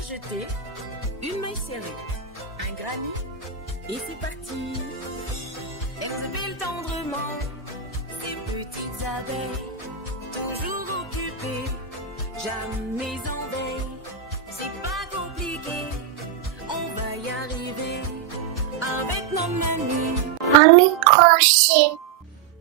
jeter, une main serrée, un granit, et c'est parti. Exhibile tendrement ces petites abeilles, toujours occupées, jamais en veille. C'est pas compliqué, on va y arriver avec nos menus. Un micro-chip.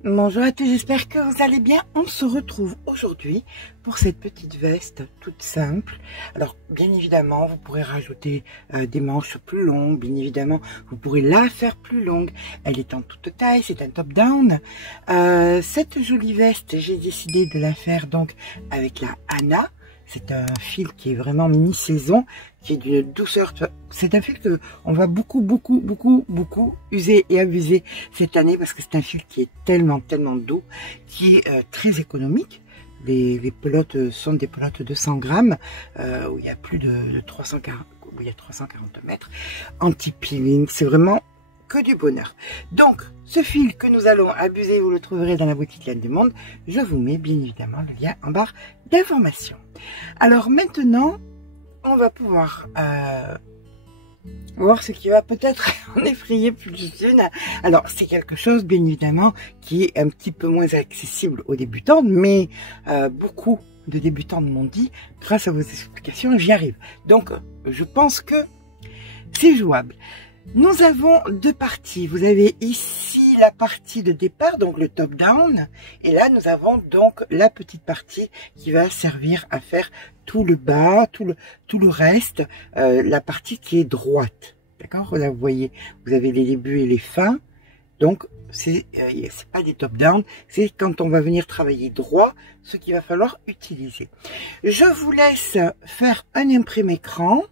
Bonjour à tous, j'espère que vous allez bien. On se retrouve aujourd'hui pour cette petite veste toute simple. Alors bien évidemment, vous pourrez rajouter des manches plus longues. Bien évidemment, vous pourrez la faire plus longue. Elle est en toute taille, c'est un top down. Cette jolie veste, j'ai décidé de la faire donc avec la Anna. C'est un fil qui est vraiment mi-saison, qui est d'une douceur. C'est un fil que on va beaucoup user et abuser cette année parce que c'est un fil qui est tellement doux, qui est très économique. Les pelotes sont des pelotes de 100 grammes où il y a plus de 340, où il y a 340 mètres. Anti-peeling, c'est vraiment que du bonheur. Donc, ce fil que nous allons abuser, vous le trouverez dans la boutique Laine du Monde. Je vous mets bien évidemment le lien en barre d'information. Alors maintenant, on va pouvoir voir ce qui va peut-être en effrayer plus d'une. Alors, c'est quelque chose, bien évidemment, qui est un petit peu moins accessible aux débutants, mais beaucoup de débutants m'ont dit, grâce à vos explications, j'y arrive. Donc, je pense que c'est jouable. Nous avons deux parties. Vous avez ici la partie de départ, donc le top down. Et là, nous avons donc la petite partie qui va servir à faire tout le bas, tout le reste, la partie qui est droite. D'accord? Là, vous voyez, vous avez les débuts et les fins. Donc, c'est pas des top down, c'est quand on va venir travailler droit, ce qu'il va falloir utiliser. Je vous laisse faire un imprimé écran.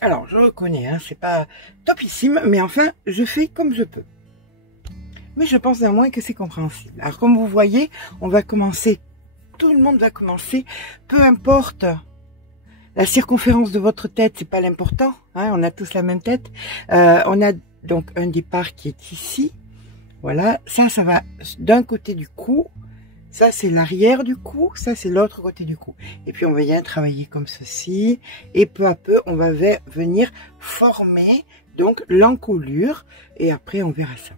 Alors, je reconnais, hein, c'est pas topissime, mais enfin, je fais comme je peux. Mais je pense néanmoins que c'est compréhensible. Alors, comme vous voyez, on va commencer, tout le monde va commencer, peu importe la circonférence de votre tête, c'est pas l'important, hein, on a tous la même tête. On a donc un départ qui est ici, voilà, ça va d'un côté du cou. Ça, c'est l'arrière du cou, ça, c'est l'autre côté du cou. Et puis, on va bien travailler comme ceci. Et peu à peu, on va venir former donc l'encolure. Et après, on verra ça.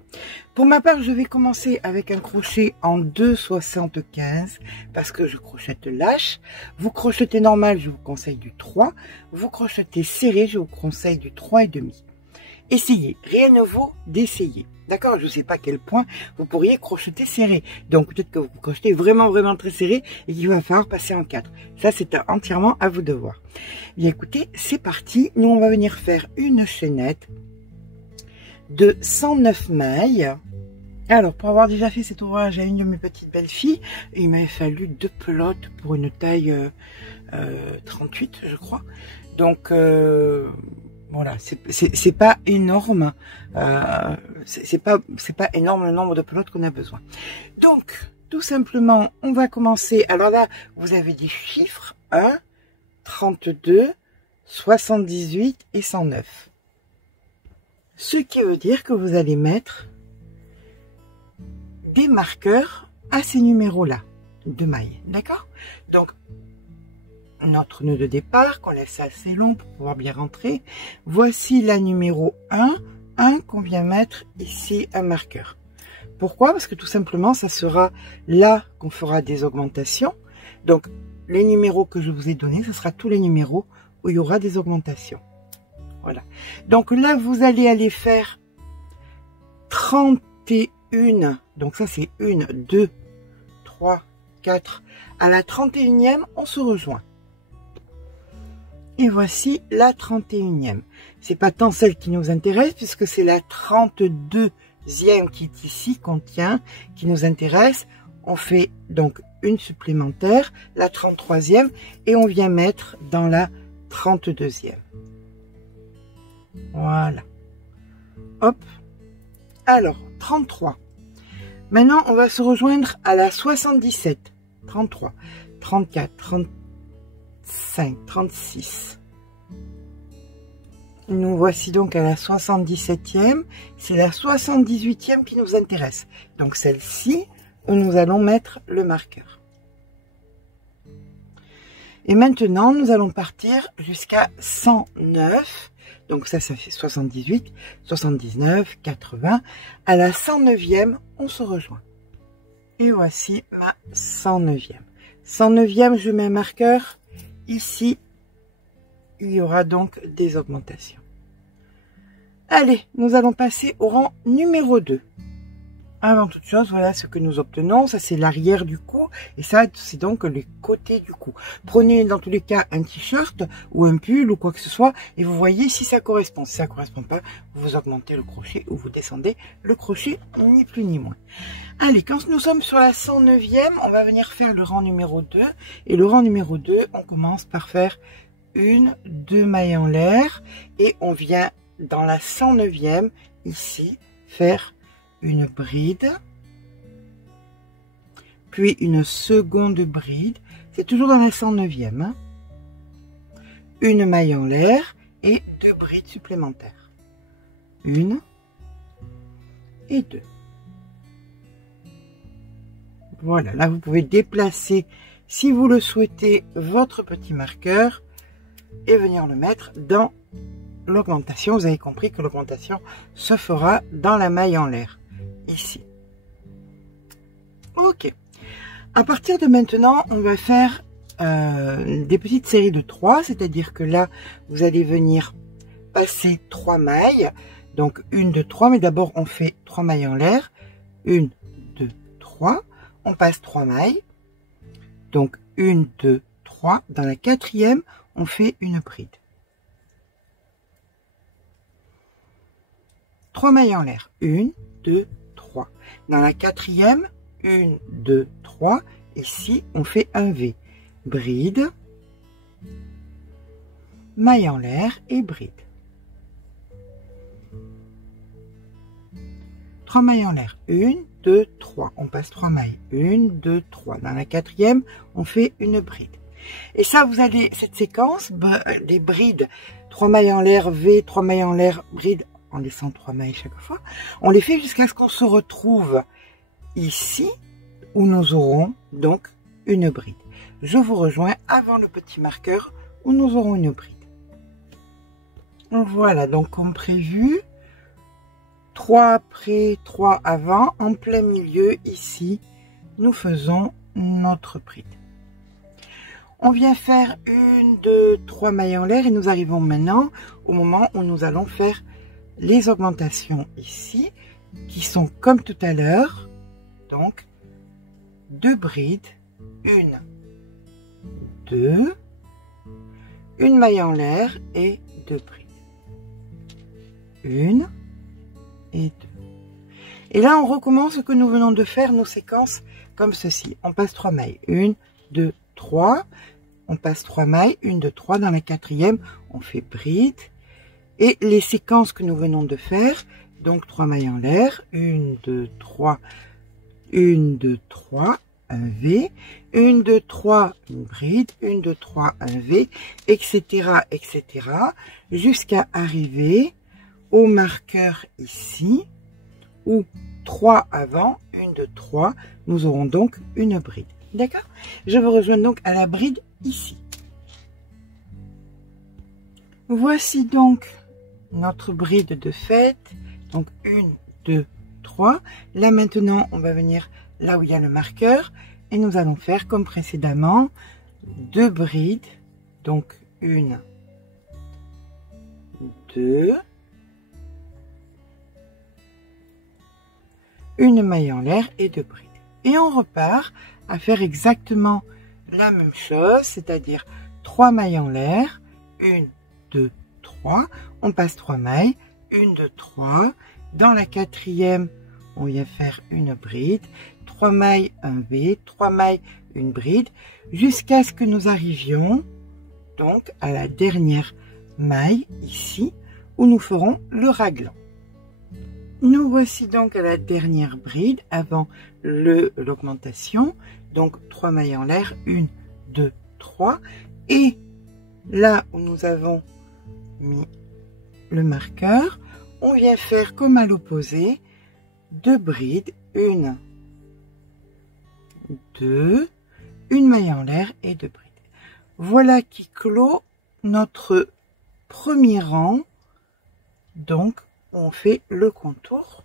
Pour ma part, je vais commencer avec un crochet en 2,75 parce que je crochette lâche. Vous crochetez normal, je vous conseille du 3. Vous crochetez serré, je vous conseille du 3,5. Essayez, rien ne vaut d'essayer. D'accord, je ne sais pas à quel point vous pourriez crocheter serré. Donc peut-être que vous crochetez vraiment très serré et qu'il va falloir passer en 4. Ça, c'est entièrement à vous de voir. Bien écoutez, c'est parti. Nous, on va venir faire une chaînette de 109 mailles. Alors, pour avoir déjà fait cet ouvrage à une de mes petites belles-filles, il m'avait fallu 2 pelotes pour une taille 38, je crois. Donc, voilà, c'est pas énorme, c'est pas énorme le nombre de pelotes qu'on a besoin. Donc, tout simplement, on va commencer. Alors là, vous avez des chiffres 1, 32, 78 et 109. Ce qui veut dire que vous allez mettre des marqueurs à ces numéros-là de mailles, d'accord? Donc, notre nœud de départ, qu'on laisse assez long pour pouvoir bien rentrer. Voici la numéro 1 qu'on vient mettre ici un marqueur. Pourquoi? Parce que tout simplement, ça sera là qu'on fera des augmentations. Donc, les numéros que je vous ai donnés, ce sera tous les numéros où il y aura des augmentations. Voilà. Donc là, vous allez aller faire 31. Donc ça, c'est 1, 2, 3, 4. À la 31e, on se rejoint. Et voici la 31e. C'est pas tant celle qui nous intéresse puisque c'est la 32e qui est ici, qui nous intéresse. On fait donc une supplémentaire, la 33e, et on vient mettre dans la 32e. Voilà. Hop. Alors, 33. Maintenant, on va se rejoindre à la 77. 33, 34, 35, 36. Nous voici donc à la 77e. C'est la 78e qui nous intéresse. Donc celle-ci, où nous allons mettre le marqueur. Et maintenant, nous allons partir jusqu'à 109. Donc ça fait 78, 79, 80. À la 109e, on se rejoint. Et voici ma 109e. 109e, je mets un marqueur. Ici, il y aura donc des augmentations. Allez, nous allons passer au rang numéro 2. Avant toute chose, voilà ce que nous obtenons. Ça, c'est l'arrière du cou. Et ça, c'est donc les côtés du cou. Prenez dans tous les cas un t-shirt ou un pull ou quoi que ce soit. Et vous voyez si ça correspond. Si ça ne correspond pas, vous augmentez le crochet ou vous descendez le crochet, ni plus ni moins. Allez, quand nous sommes sur la 109e, on va venir faire le rang numéro 2. Et le rang numéro 2, on commence par faire 1, 2 mailles en l'air. Et on vient dans la 109e, ici, faire une bride, puis une seconde bride, c'est toujours dans la 109e, hein. Une maille en l'air et 2 brides supplémentaires, 1 et 2. Voilà, là vous pouvez déplacer, si vous le souhaitez, votre petit marqueur et venir le mettre dans l'augmentation. Vous avez compris que l'augmentation se fera dans la maille en l'air. Ici. Ok. À partir de maintenant, on va faire des petites séries de 3, c'est-à-dire que là, vous allez venir passer 3 mailles. Donc, 1, 2, 3, mais d'abord, on fait 3 mailles en l'air. 1, 2, 3. On passe 3 mailles. Donc, 1, 2, 3. Dans la 4e, on fait une bride. 3 mailles en l'air. 1, 2, 3. Dans la 4e, 1, 2, 3. Ici, on fait un V. Bride, maille en l'air et bride. 3 mailles en l'air. 1, 2, 3. On passe 3 mailles. 1, 2, 3. Dans la 4e, on fait une bride. Et ça, vous allez, cette séquence, les brides, 3 mailles en l'air, V, 3 mailles en l'air, bride, en laissant 3 mailles chaque fois, on les fait jusqu'à ce qu'on se retrouve ici où nous aurons donc une bride. Je vous rejoins avant le petit marqueur où nous aurons une bride. Voilà, donc comme prévu, 3 après, 3 avant, en plein milieu ici, nous faisons notre bride. On vient faire 1, 2, 3 mailles en l'air et nous arrivons maintenant au moment où nous allons faire les augmentations ici, qui sont comme tout à l'heure, donc 2 brides, 1, 2, une maille en l'air et 2 brides, 1 et 2. Et là, on recommence ce que nous venons de faire, nos séquences comme ceci. On passe 3 mailles, 1, 2, 3, on passe 3 mailles, 1, 2, 3, dans la 4e, on fait bride. Et les séquences que nous venons de faire, donc 3 mailles en l'air, 1, 2, 3, 1, 2, 3, un V, 1, 2, 3, une bride, 1, 2, 3, un V, etc., etc., jusqu'à arriver au marqueur ici, où 3 avant, 1, 2, 3, nous aurons donc une bride. D'accord? Je vous rejoins donc à la bride ici. Voici donc notre bride de fête. Donc 1, 2, 3. Là maintenant, on va venir là où il y a le marqueur et nous allons faire comme précédemment 2 brides. Donc 1, 2, une maille en l'air et 2 brides. Et on repart à faire exactement la même chose, c'est-à-dire 3 mailles en l'air, 1, 2, 3, on passe 3 mailles, 1, 2, 3, dans la 4e, on vient faire une bride, 3 mailles, un V, 3 mailles, une bride, jusqu'à ce que nous arrivions donc à la dernière maille ici, où nous ferons le raglan. Nous voici donc à la dernière bride avant l'augmentation, donc 3 mailles en l'air, 1, 2, 3, et là où nous avons mis le marqueur, on vient faire comme à l'opposé, 2 brides, 1, 2, une maille en l'air et 2 brides. Voilà qui clôt notre premier rang. Donc, on fait le contour.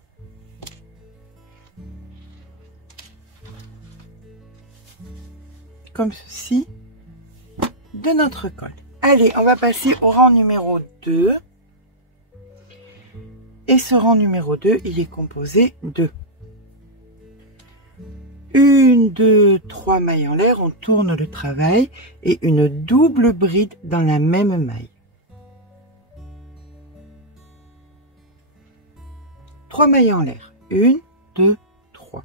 Comme ceci, de notre col. Allez, on va passer au rang numéro 2. Et ce rang numéro 2, il est composé de 1, 2, 3 mailles en l'air, on tourne le travail et une double bride dans la même maille. 3 mailles en l'air. 1, 2, 3.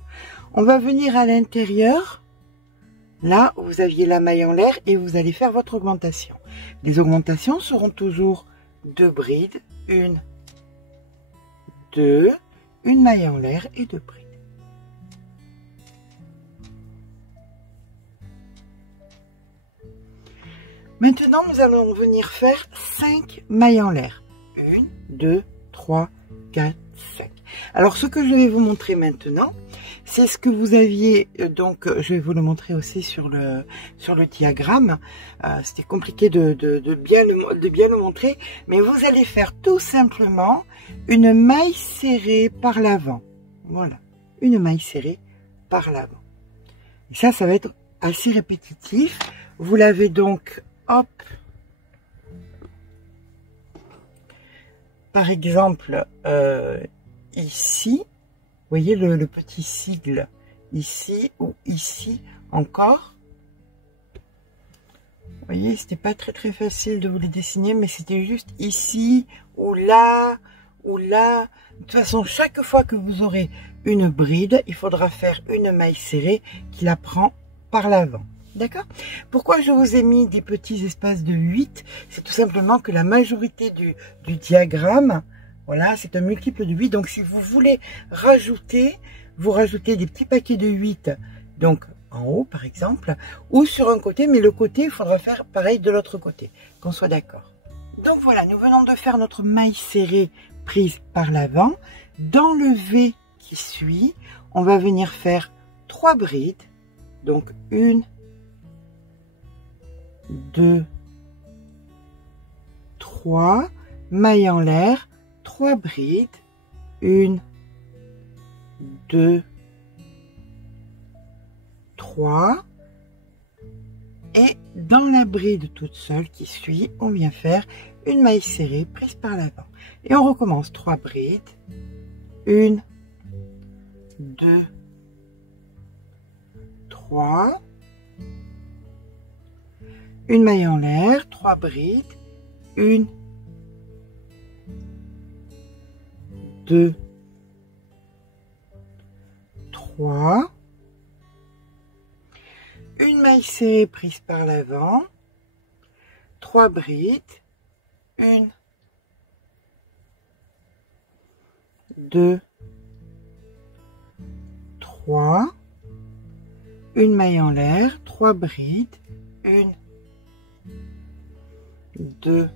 On va venir à l'intérieur. Là, vous aviez la maille en l'air et vous allez faire votre augmentation. Les augmentations seront toujours 2 brides. 1, 2, une maille en l'air et 2 brides. Maintenant, nous allons venir faire 5 mailles en l'air. 1, 2, 3, 4, 5. Alors, ce que je vais vous montrer maintenant, c'est ce que vous aviez, donc je vais vous le montrer aussi sur le diagramme. C'était compliqué de bien le montrer, mais vous allez faire tout simplement une maille serrée par l'avant. Voilà, une maille serrée par l'avant. Et ça va être assez répétitif. Vous l'avez donc, hop, par exemple, ici, vous voyez le petit sigle ici ou ici encore. Vous voyez, c'était pas très facile de vous les dessiner, mais c'était juste ici ou là ou là. De toute façon, chaque fois que vous aurez une bride, il faudra faire une maille serrée qui la prend par l'avant. D'accord? Pourquoi je vous ai mis des petits espaces de 8? C'est tout simplement que la majorité du diagramme, voilà, c'est un multiple de 8. Donc, si vous voulez rajouter, vous rajoutez des petits paquets de 8, donc en haut, par exemple, ou sur un côté, mais le côté, il faudra faire pareil de l'autre côté, qu'on soit d'accord. Donc, voilà, nous venons de faire notre maille serrée prise par l'avant. Dans le V qui suit, on va venir faire 3 brides. Donc, 1, 2, 3, maille en l'air, 3 brides, 1, 2, 3, et dans la bride toute seule qui suit, on vient faire une maille serrée prise par l'avant. Et on recommence 3 brides, 1, 2, 3, une maille en l'air, 3 brides, 1, 2, 3, une maille serrée prise par l'avant, 3 brides, 1, 2, 3, une maille en l'air, 3 brides, 1, 2,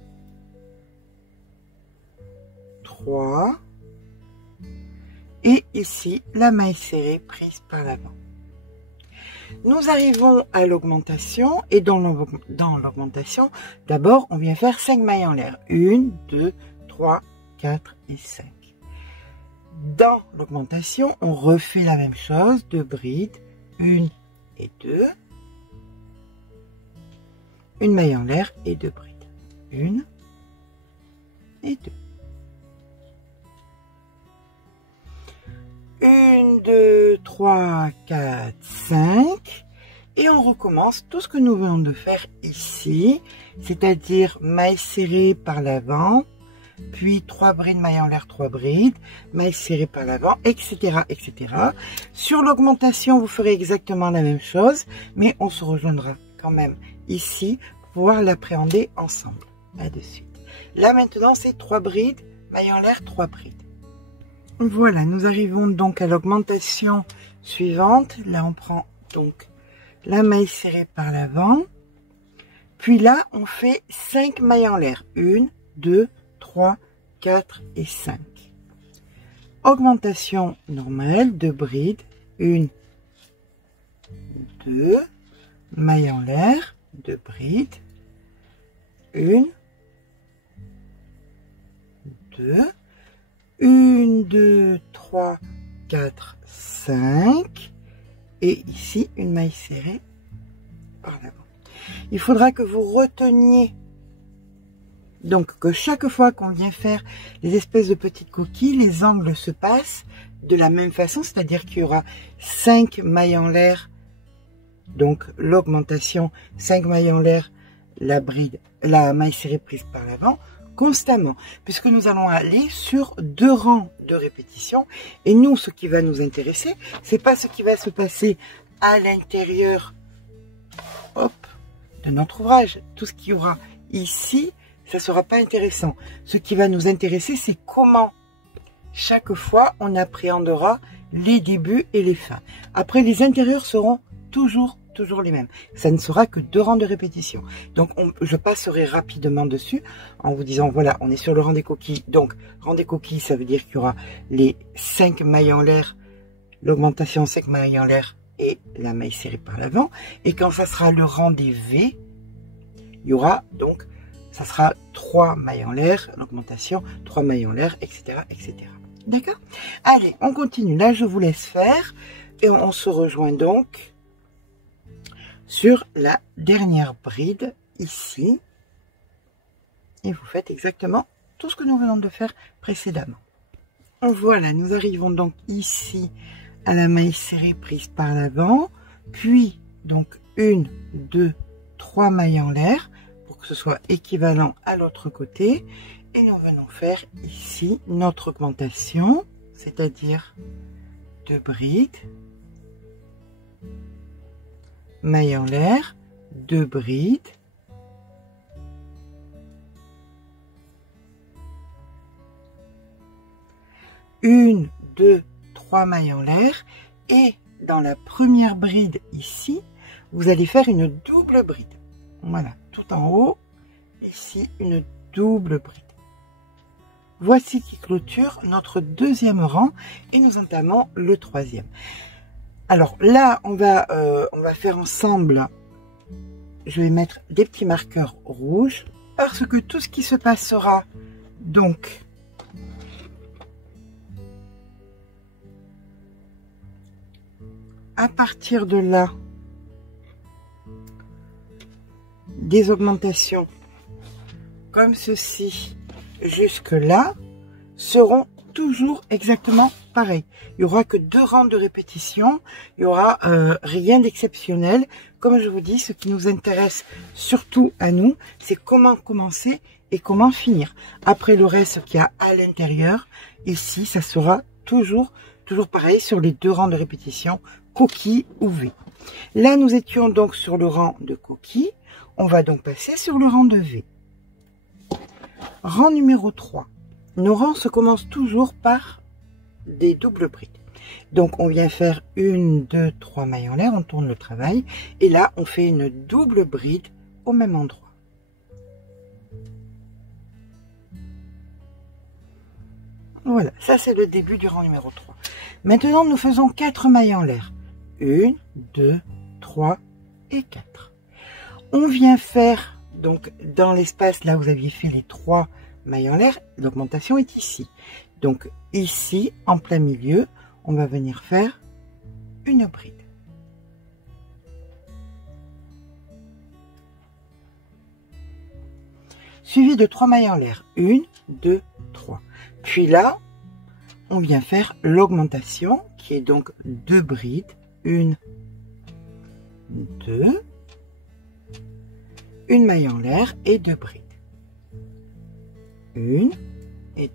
3, et ici la maille serrée prise par l'avant. Nous arrivons à l'augmentation, et dans l'augmentation, d'abord on vient faire 5 mailles en l'air. 1, 2, 3, 4 et 5. Dans l'augmentation, on refait la même chose, 2 brides, 1 et 2, une maille en l'air et 2 brides. 1 et 2. 1, 2, 3, 4, 5. Et on recommence tout ce que nous venons de faire ici, c'est-à-dire maille serrée par l'avant, puis 3 brides, maille en l'air, 3 brides, maille serrée par l'avant, etc., etc. Sur l'augmentation, vous ferez exactement la même chose, mais on se rejoindra quand même ici pour pouvoir l'appréhender ensemble. Là de suite. Là maintenant, c'est 3 brides, maille en l'air, 3 brides. Voilà, nous arrivons donc à l'augmentation suivante. Là, on prend donc la maille serrée par l'avant. Puis là, on fait 5 mailles en l'air. 1, 2, 3, 4 et 5. Augmentation normale, 2 brides. 1, 2, maille en l'air, 2 brides. 1, 2, 1, 2, 3, 4, 5, et ici une maille serrée par l'avant. Il faudra que vous reteniez donc que chaque fois qu'on vient faire les espèces de petites coquilles, les angles se passent de la même façon, c'est-à-dire qu'il y aura 5 mailles en l'air, donc l'augmentation, 5 mailles en l'air, la bride, la maille serrée prise par l'avant, constamment, puisque nous allons aller sur 2 rangs de répétition. Et nous, ce qui va nous intéresser, c'est pas ce qui va se passer à l'intérieur, hop, de notre ouvrage. Tout ce qu'il y aura ici, ça sera pas intéressant. Ce qui va nous intéresser, c'est comment chaque fois on appréhendera les débuts et les fins. Après, les intérieurs seront toujours les mêmes. Ça ne sera que 2 rangs de répétition. Donc, je passerai rapidement dessus en vous disant, voilà, on est sur le rang des coquilles. Donc, rang des coquilles, ça veut dire qu'il y aura les 5 mailles en l'air, l'augmentation 5 mailles en l'air et la maille serrée par l'avant. Et quand ça sera le rang des V, il y aura donc, ça sera 3 mailles en l'air, l'augmentation, 3 mailles en l'air, etc., etc. D'accord? Allez, on continue. Là, je vous laisse faire et on se rejoint donc sur la dernière bride ici, et vous faites exactement tout ce que nous venons de faire précédemment. Voilà, nous arrivons donc ici à la maille serrée prise par l'avant, puis donc 1, 2, 3 mailles en l'air pour que ce soit équivalent à l'autre côté, et nous venons faire ici notre augmentation, c'est-à-dire 2 brides, maille en l'air, 2 brides, une, 2, 3 mailles en l'air, et dans la première bride ici, vous allez faire une double bride. Voilà, tout en haut, ici une double bride. Voici qui clôture notre 2e rang et nous entamons le 3e. Alors là, on va faire ensemble, je vais mettre des petits marqueurs rouges, parce que tout ce qui se passera, donc, à partir de là, des augmentations comme ceci, jusque là, seront toujours exactement pareil. Il n'y aura que 2 rangs de répétition, il n'y aura rien d'exceptionnel. Comme je vous dis, ce qui nous intéresse surtout à nous, c'est comment commencer et comment finir. Après le reste qu'il y a à l'intérieur, ici, ça sera toujours pareil sur les 2 rangs de répétition, coquille ou V. Là, nous étions donc sur le rang de coquille, on va donc passer sur le rang de V. Rang numéro 3. Nos rangs se commencent toujours par des doubles brides. Donc, on vient faire 1, 2, 3 mailles en l'air, on tourne le travail. Et là, on fait une double bride au même endroit. Voilà, ça c'est le début du rang numéro 3. Maintenant, nous faisons 4 mailles en l'air. 1, 2, 3 et 4. On vient faire, donc, dans l'espace, là où vous aviez fait les 3 mailles en l'air, l'augmentation est ici. Donc ici, en plein milieu, on va venir faire une bride. Suivi de 3 mailles en l'air. 1, 2, 3. Puis là, on vient faire l'augmentation, qui est donc 2 brides. 1, 2, une maille en l'air et 2 brides. 1 et 2.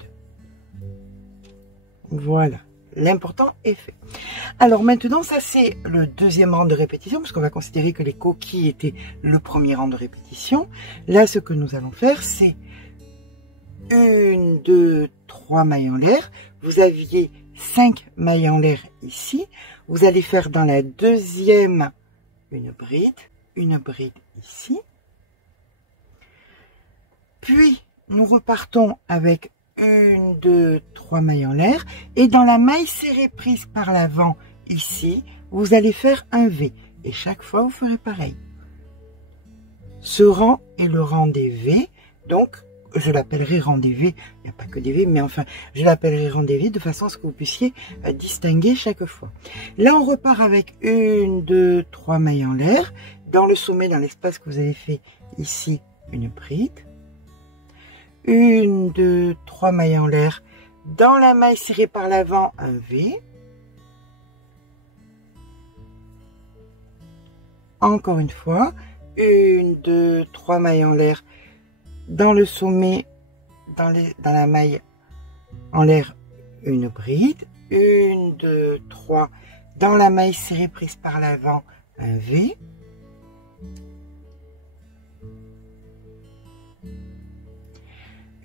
Voilà, l'important est fait. Alors maintenant, ça c'est le 2e rang de répétition, parce qu'on va considérer que les coquilles étaient le 1er rang de répétition. Là, ce que nous allons faire, c'est 1, 2, 3 mailles en l'air. Vous aviez 5 mailles en l'air ici. Vous allez faire dans la 2e une bride ici. Puis, nous repartons avec 1, 2, 3 mailles en l'air. Et dans la maille serrée prise par l'avant, ici, vous allez faire un V. Et chaque fois, vous ferez pareil. Ce rang est le rang des V, donc je l'appellerai rang des V, il n'y a pas que des V, mais enfin, je l'appellerai rang des V de façon à ce que vous puissiez distinguer chaque fois. Là, on repart avec 1, 2, 3 mailles en l'air. Dans le sommet, dans l'espace que vous avez fait ici, une bride. 1, 2, 3 mailles en l'air. Dans la maille serrée par l'avant, un V. Encore une fois, 1, 2, 3 mailles en l'air. Dans le sommet, dans la maille en l'air, une bride. 1, 2, 3. Dans la maille serrée prise par l'avant, un V.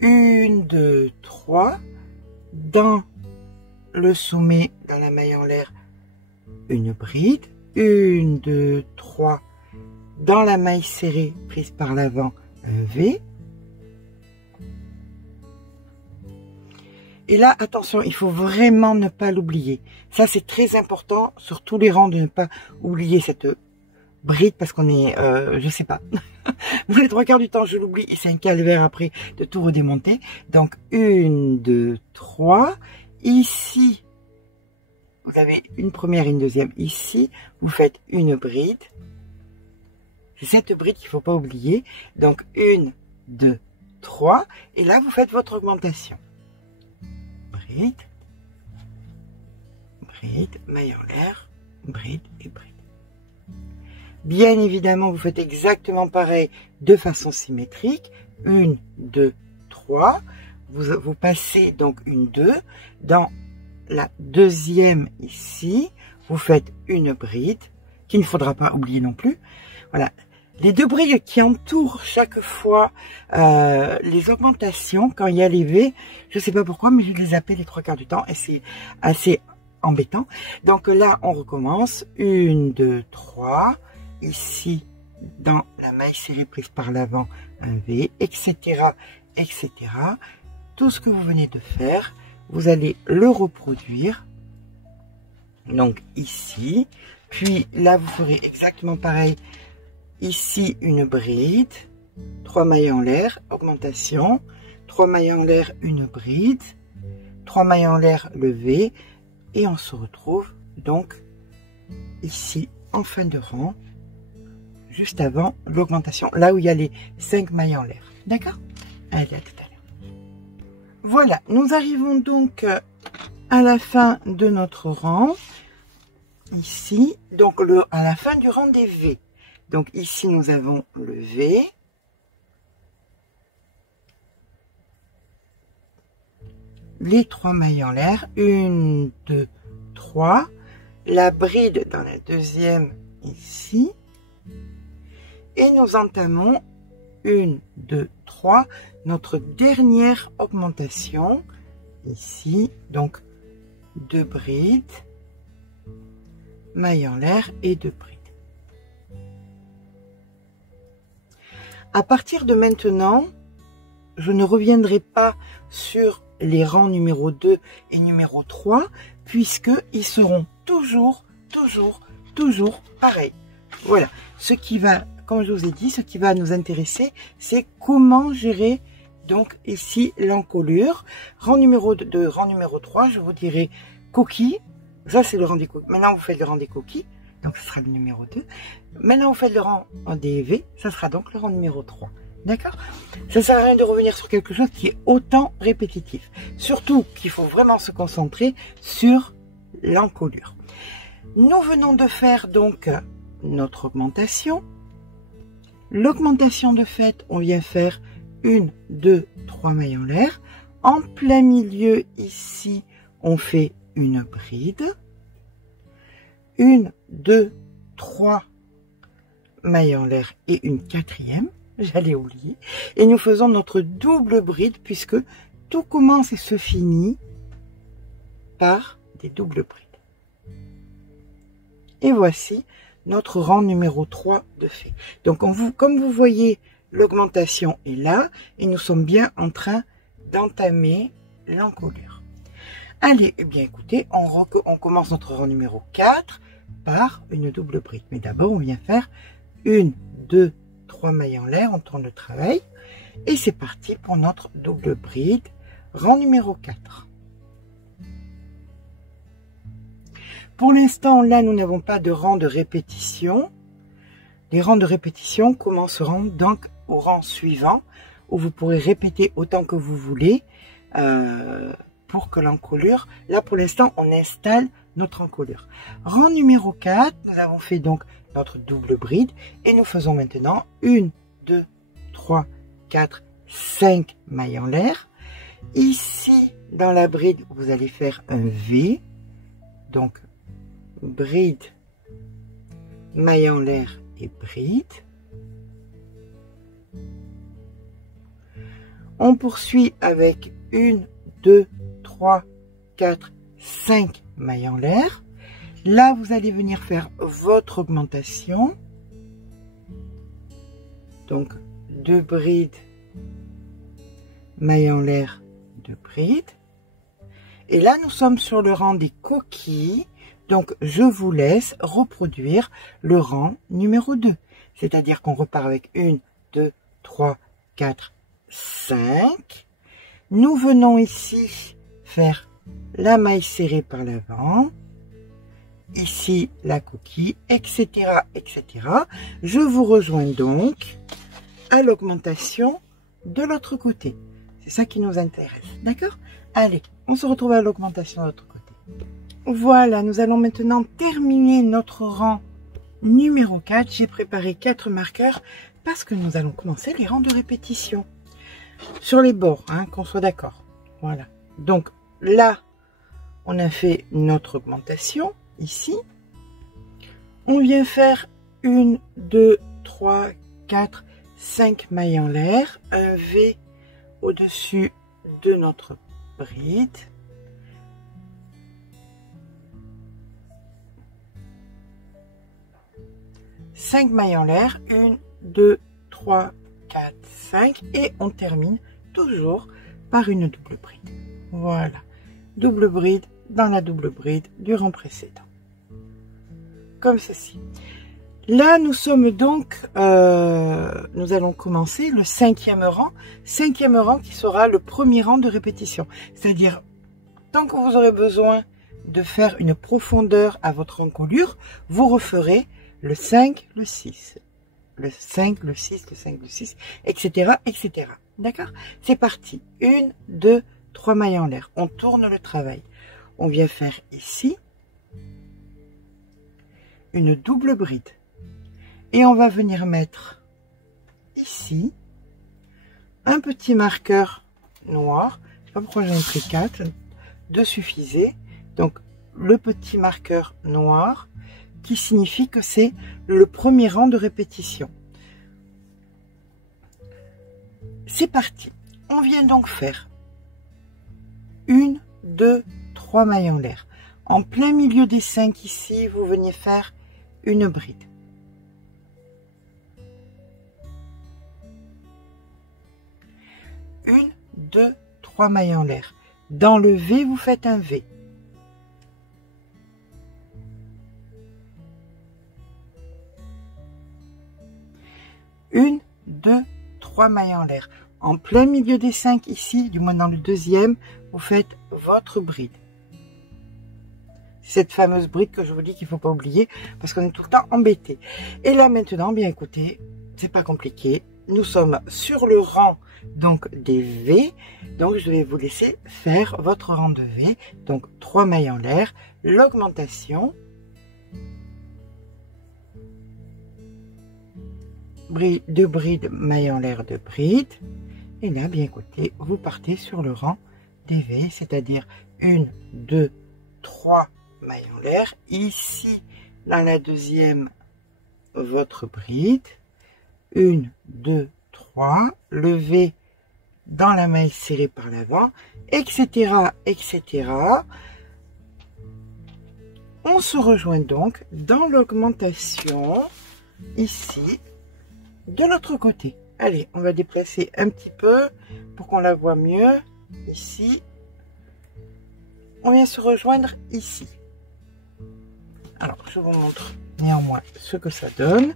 Une, 2, 3. Dans le sommet, dans la maille en l'air, une bride. 1, 2, 3. Dans la maille serrée prise par l'avant, un V. Et là, attention, il faut vraiment ne pas l'oublier. Ça, c'est très important sur tous les rangs de ne pas oublier cette bride parce qu'on est, je sais pas. Vous, les 3/4 du temps, je l'oublie et c'est un calvaire après de tout redémonter. Donc, 1, 2, 3. Ici, vous avez une première et une deuxième. Ici, vous faites une bride. C'est cette bride qu'il ne faut pas oublier. Donc, 1, 2, 3. Et là, vous faites votre augmentation. Bride, bride, maille en l'air, bride et bride. Bien évidemment, vous faites exactement pareil de façon symétrique. 1, 2, 3. Vous passez donc une 2. Dans la deuxième ici, vous faites une bride, qu'il ne faudra pas oublier non plus. Voilà. Les deux brides qui entourent chaque fois les augmentations, quand il y a les V, je ne sais pas pourquoi, mais je les appelle les 3/4 du temps et c'est assez embêtant. Donc là, on recommence. 1, 2, 3. Ici, dans la maille serrée prise par l'avant, un V, etc., etc. Tout ce que vous venez de faire, vous allez le reproduire. Donc ici, puis là, vous ferez exactement pareil. Ici, une bride, 3 mailles en l'air, augmentation, 3 mailles en l'air, une bride, 3 mailles en l'air, le V, et on se retrouve donc ici en fin de rang, juste avant l'augmentation, là où il y a les 5 mailles en l'air. D'accord? Allez, à tout à l'heure. Voilà, nous arrivons donc à la fin de notre rang, ici, donc à la fin du rang des V. Donc ici, nous avons le V. Les 3 mailles en l'air. 1, 2, 3. La bride dans la deuxième ici. Et nous entamons 1, 2, 3. Notre dernière augmentation ici. Donc 2 brides. Mailles en l'air et 2 brides. À partir de maintenant, je ne reviendrai pas sur les rangs numéro 2 et numéro 3, puisqu'ils seront toujours pareils. Voilà. Ce qui va, comme je vous ai dit, ce qui va nous intéresser, c'est comment gérer donc ici l'encolure. Rang numéro 2, rang numéro 3, je vous dirai coquille. Ça, c'est le rang des coquilles. Maintenant, vous faites le rang des coquilles. Donc, ce sera le numéro 2. Maintenant, vous faites le rang des V. Ça sera donc le rang numéro 3. D'accord? Ça ne sert à rien de revenir sur quelque chose qui est autant répétitif. Surtout qu'il faut vraiment se concentrer sur l'encolure. Nous venons de faire donc notre augmentation. L'augmentation de fait, on vient faire 1, 2, 3 mailles en l'air. En plein milieu, ici, on fait une bride. 1, 2, 3 mailles en l'air et une quatrième, j'allais oublier. Et nous faisons notre double bride puisque tout commence et se finit par des doubles brides. Et voici notre rang numéro 3 de fait. Donc comme vous voyez, l'augmentation est là et nous sommes bien en train d'entamer l'encolure. Allez, eh bien écoutez, on commence notre rang numéro 4 par une double bride. Mais d'abord, on vient faire 1, 2, 3 3 mailles en l'air, on tourne le travail. Et c'est parti pour notre double bride, rang numéro 4. Pour l'instant, là, nous n'avons pas de rang de répétition. Les rangs de répétition commenceront donc au rang suivant, où vous pourrez répéter autant que vous voulez pour que l'encolure, là pour l'instant, on installe notre encolure. Rang numéro 4, nous avons fait donc notre double bride et nous faisons maintenant 1, 2, 3, 4, 5 mailles en l'air. Ici, dans la bride, vous allez faire un V, donc bride, maille en l'air et bride. On poursuit avec 1, 2, 3, 4, 5 mailles en l'air. Là, vous allez venir faire votre augmentation. Donc, 2 brides, mailles en l'air, 2 brides. Et là, nous sommes sur le rang des coquilles. Donc, je vous laisse reproduire le rang numéro 2. C'est-à-dire qu'on repart avec 1, 2, 3, 4, 5. Nous venons ici faire la maille serrée par l'avant. Ici, la coquille, etc., etc. Je vous rejoins donc à l'augmentation de l'autre côté. C'est ça qui nous intéresse. D'accord? Allez, on se retrouve à l'augmentation de l'autre côté. Voilà, nous allons maintenant terminer notre rang numéro 4. J'ai préparé 4 marqueurs parce que nous allons commencer les rangs de répétition. Sur les bords, hein, qu'on soit d'accord. Voilà. Donc là, on a fait notre augmentation. Ici, on vient faire 1, 2, 3, 4, 5 mailles en l'air, un V au-dessus de notre bride. Cinq mailles en l'air, 1, 2, 3, 4, 5 et on termine toujours par une double bride. Voilà, double bride dans la double bride du rang précédent. Comme ceci. Là, nous sommes donc, nous allons commencer le 5e rang. 5e rang qui sera le premier rang de répétition. C'est-à-dire, tant que vous aurez besoin de faire une profondeur à votre encolure, vous referez le 5, le 6. Le 5, le 6, le 5, le 6, etc., etc. D'accord? C'est parti. 1, 2, 3 mailles en l'air. On tourne le travail. On vient faire ici une double bride. Et on va venir mettre ici un petit marqueur noir. Je ne sais pas pourquoi j'en ai pris 4. 2 suffisait. Donc, le petit marqueur noir qui signifie que c'est le premier rang de répétition. C'est parti. On vient donc faire 1, 2, 3 mailles en l'air. En plein milieu des 5 ici, vous venez faire une bride. Une, 2, 3 mailles en l'air. Dans le V, vous faites un V. Une, 2, 3 mailles en l'air. En plein milieu des 5 ici, du moins dans le deuxième, vous faites votre bride. Cette fameuse bride que je vous dis qu'il ne faut pas oublier parce qu'on est tout le temps embêté. Et là maintenant, bien écoutez, c'est pas compliqué. Nous sommes sur le rang donc des V. Donc je vais vous laisser faire votre rang de V. Donc 3 mailles en l'air, l'augmentation. De bride, maille en l'air, de bride. Et là, bien écoutez, vous partez sur le rang des V, c'est-à-dire 1, 2, 3 mailles en l'air. Ici, dans la deuxième, votre bride. 1, 2, 3. Le V dans la maille serrée par l'avant, etc., etc. On se rejoint donc dans l'augmentation, ici, de l'autre côté. Allez, on va déplacer un petit peu pour qu'on la voit mieux. Ici, on vient se rejoindre ici. Alors, je vous montre néanmoins ce que ça donne.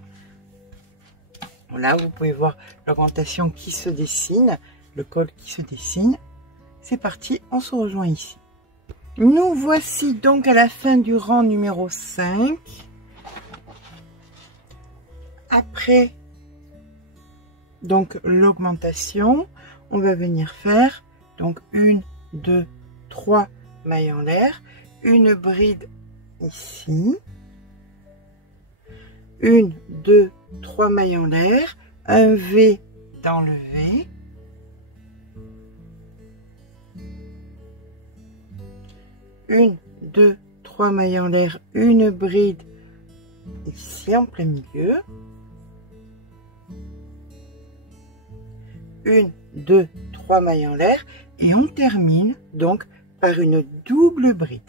Voilà, vous pouvez voir l'augmentation qui se dessine, le col qui se dessine. C'est parti, on se rejoint ici. Nous voici donc à la fin du rang numéro 5. Après donc l'augmentation, on va venir faire donc 1, 2, 3 mailles en l'air, une bride ici, 1, 2, 3 mailles en l'air, un V dans le V, une, 2, 3 mailles en l'air, une bride ici en plein milieu, 1, 2, 3 mailles en l'air et on termine donc par une double bride.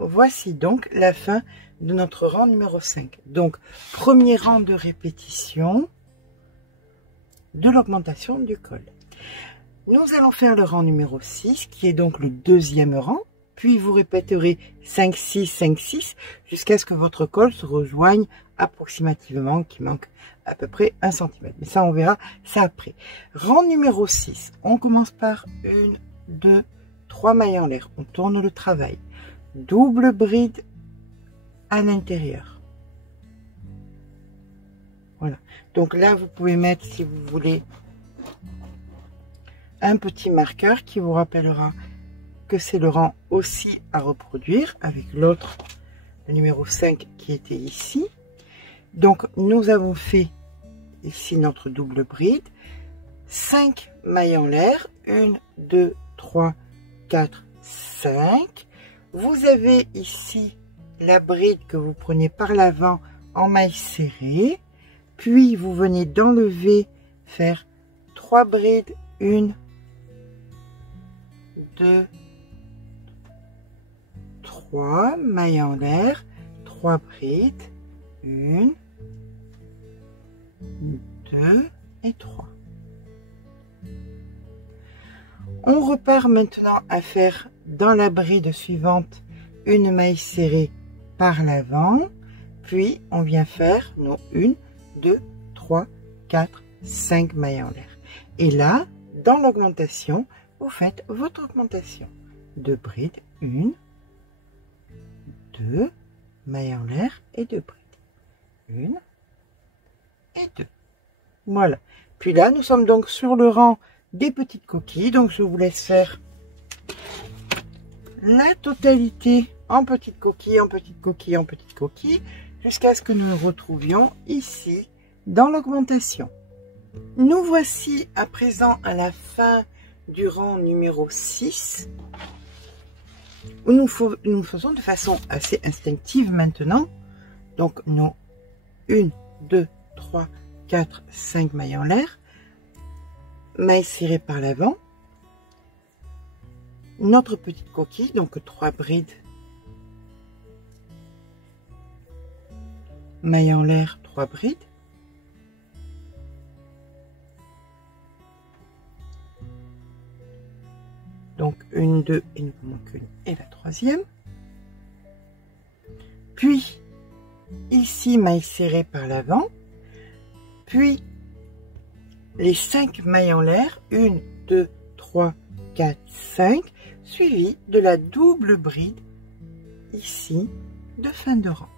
Voici donc la fin de notre rang numéro 5. Donc, premier rang de répétition de l'augmentation du col. Nous allons faire le rang numéro 6, qui est donc le deuxième rang. Puis, vous répéterez 5, 6, 5, 6, jusqu'à ce que votre col se rejoigne approximativement, qui manque à peu près 1 cm. Mais ça, on verra ça après. Rang numéro 6, on commence par 1, 2, 3 mailles en l'air. On tourne le travail. Double bride à l'intérieur. Voilà. Donc là, vous pouvez mettre, si vous voulez, un petit marqueur qui vous rappellera que c'est le rang aussi à reproduire avec l'autre, le numéro 5 qui était ici. Donc, nous avons fait ici notre double bride. 5 mailles en l'air. 1, 2, 3, 4, 5. Vous avez ici la bride que vous prenez par l'avant en maille serrée. Puis, vous venez dans le V faire 3 brides. 1, 2, 3 mailles en l'air, 3 brides, 1, 2 et 3. On repart maintenant à faire dans la bride suivante une maille serrée par l'avant, puis on vient faire nos 1, 2, 3, 4, 5 mailles en l'air. Et là, dans l'augmentation, vous faites votre augmentation de bride, 1, 2, mailles en l'air et 2 brides, 1 et 2. Voilà. Puis là, nous sommes donc sur le rang des petites coquilles, donc je vous laisse faire la totalité en petites coquilles, en petites coquilles, en petites coquilles, jusqu'à ce que nous nous retrouvions ici dans l'augmentation. Nous voici à présent à la fin du rang numéro 6, où nous faisons de façon assez instinctive maintenant. Donc, nos 1, 2, 3, 4, 5 mailles en l'air, mailles serrées par l'avant, notre petite coquille, donc 3 brides, mailles en l'air, 3 brides, donc 1, 2, il nous manque une et la troisième. Puis, ici, maille serrée par l'avant. Puis, les 5 mailles en l'air. 1, 2, 3, 4, 5. Suivi de la double bride, ici, de fin de rang.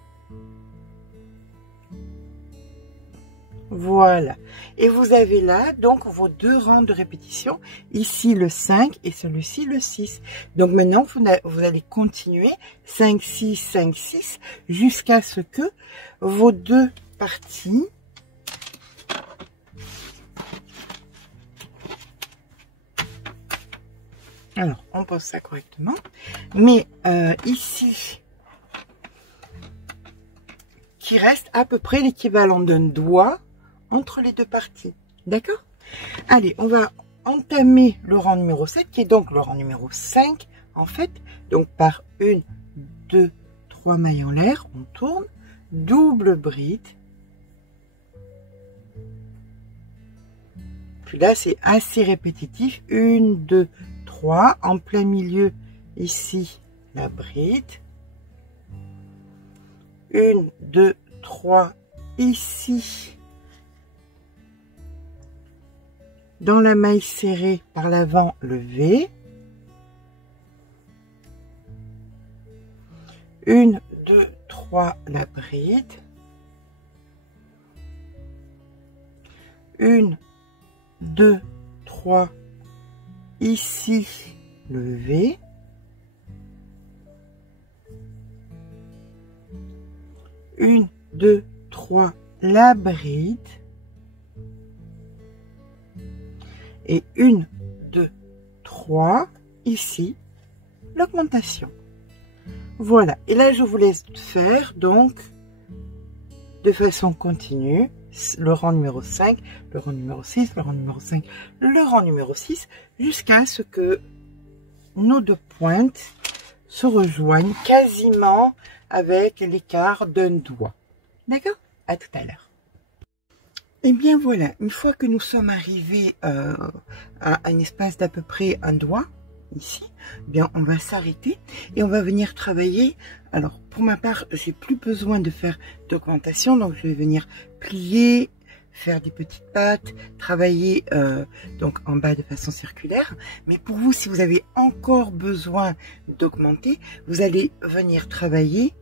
Voilà. Et vous avez là, donc, vos 2 rangs de répétition. Ici, le 5 et celui-ci, le 6. Donc, maintenant, vous allez continuer 5, 6, 5, 6 jusqu'à ce que vos 2 parties alors, on pose ça correctement. Mais ici, qui reste à peu près l'équivalent d'un doigt entre les 2 parties. D'accord? Allez, on va entamer le rang numéro 7, qui est donc le rang numéro 5, en fait. Donc, par 1, 2, 3 mailles en l'air, on tourne, double bride. Puis là, c'est assez répétitif. 1, 2, 3, en plein milieu, ici, la bride. 1, 2, 3, ici, dans la maille serrée par l'avant, le V. 1, 2, 3, la bride. 1, 2, 3, ici, le V. 1, 2, 3, la bride. Et 1, 2, 3, ici, l'augmentation. Voilà. Et là, je vous laisse faire, donc, de façon continue, le rang numéro 5, le rang numéro 6, le rang numéro 5, le rang numéro 6, jusqu'à ce que nos deux pointes se rejoignent quasiment avec l'écart d'un doigt. D'accord? À tout à l'heure. Et bien voilà, une fois que nous sommes arrivés à un espace d'à peu près un doigt, ici, eh bien on va s'arrêter et on va venir travailler. Alors pour ma part, j'ai plus besoin de faire d'augmentation, donc je vais venir plier, faire des petites pattes, travailler donc en bas de façon circulaire. Mais pour vous, si vous avez encore besoin d'augmenter, vous allez venir travailler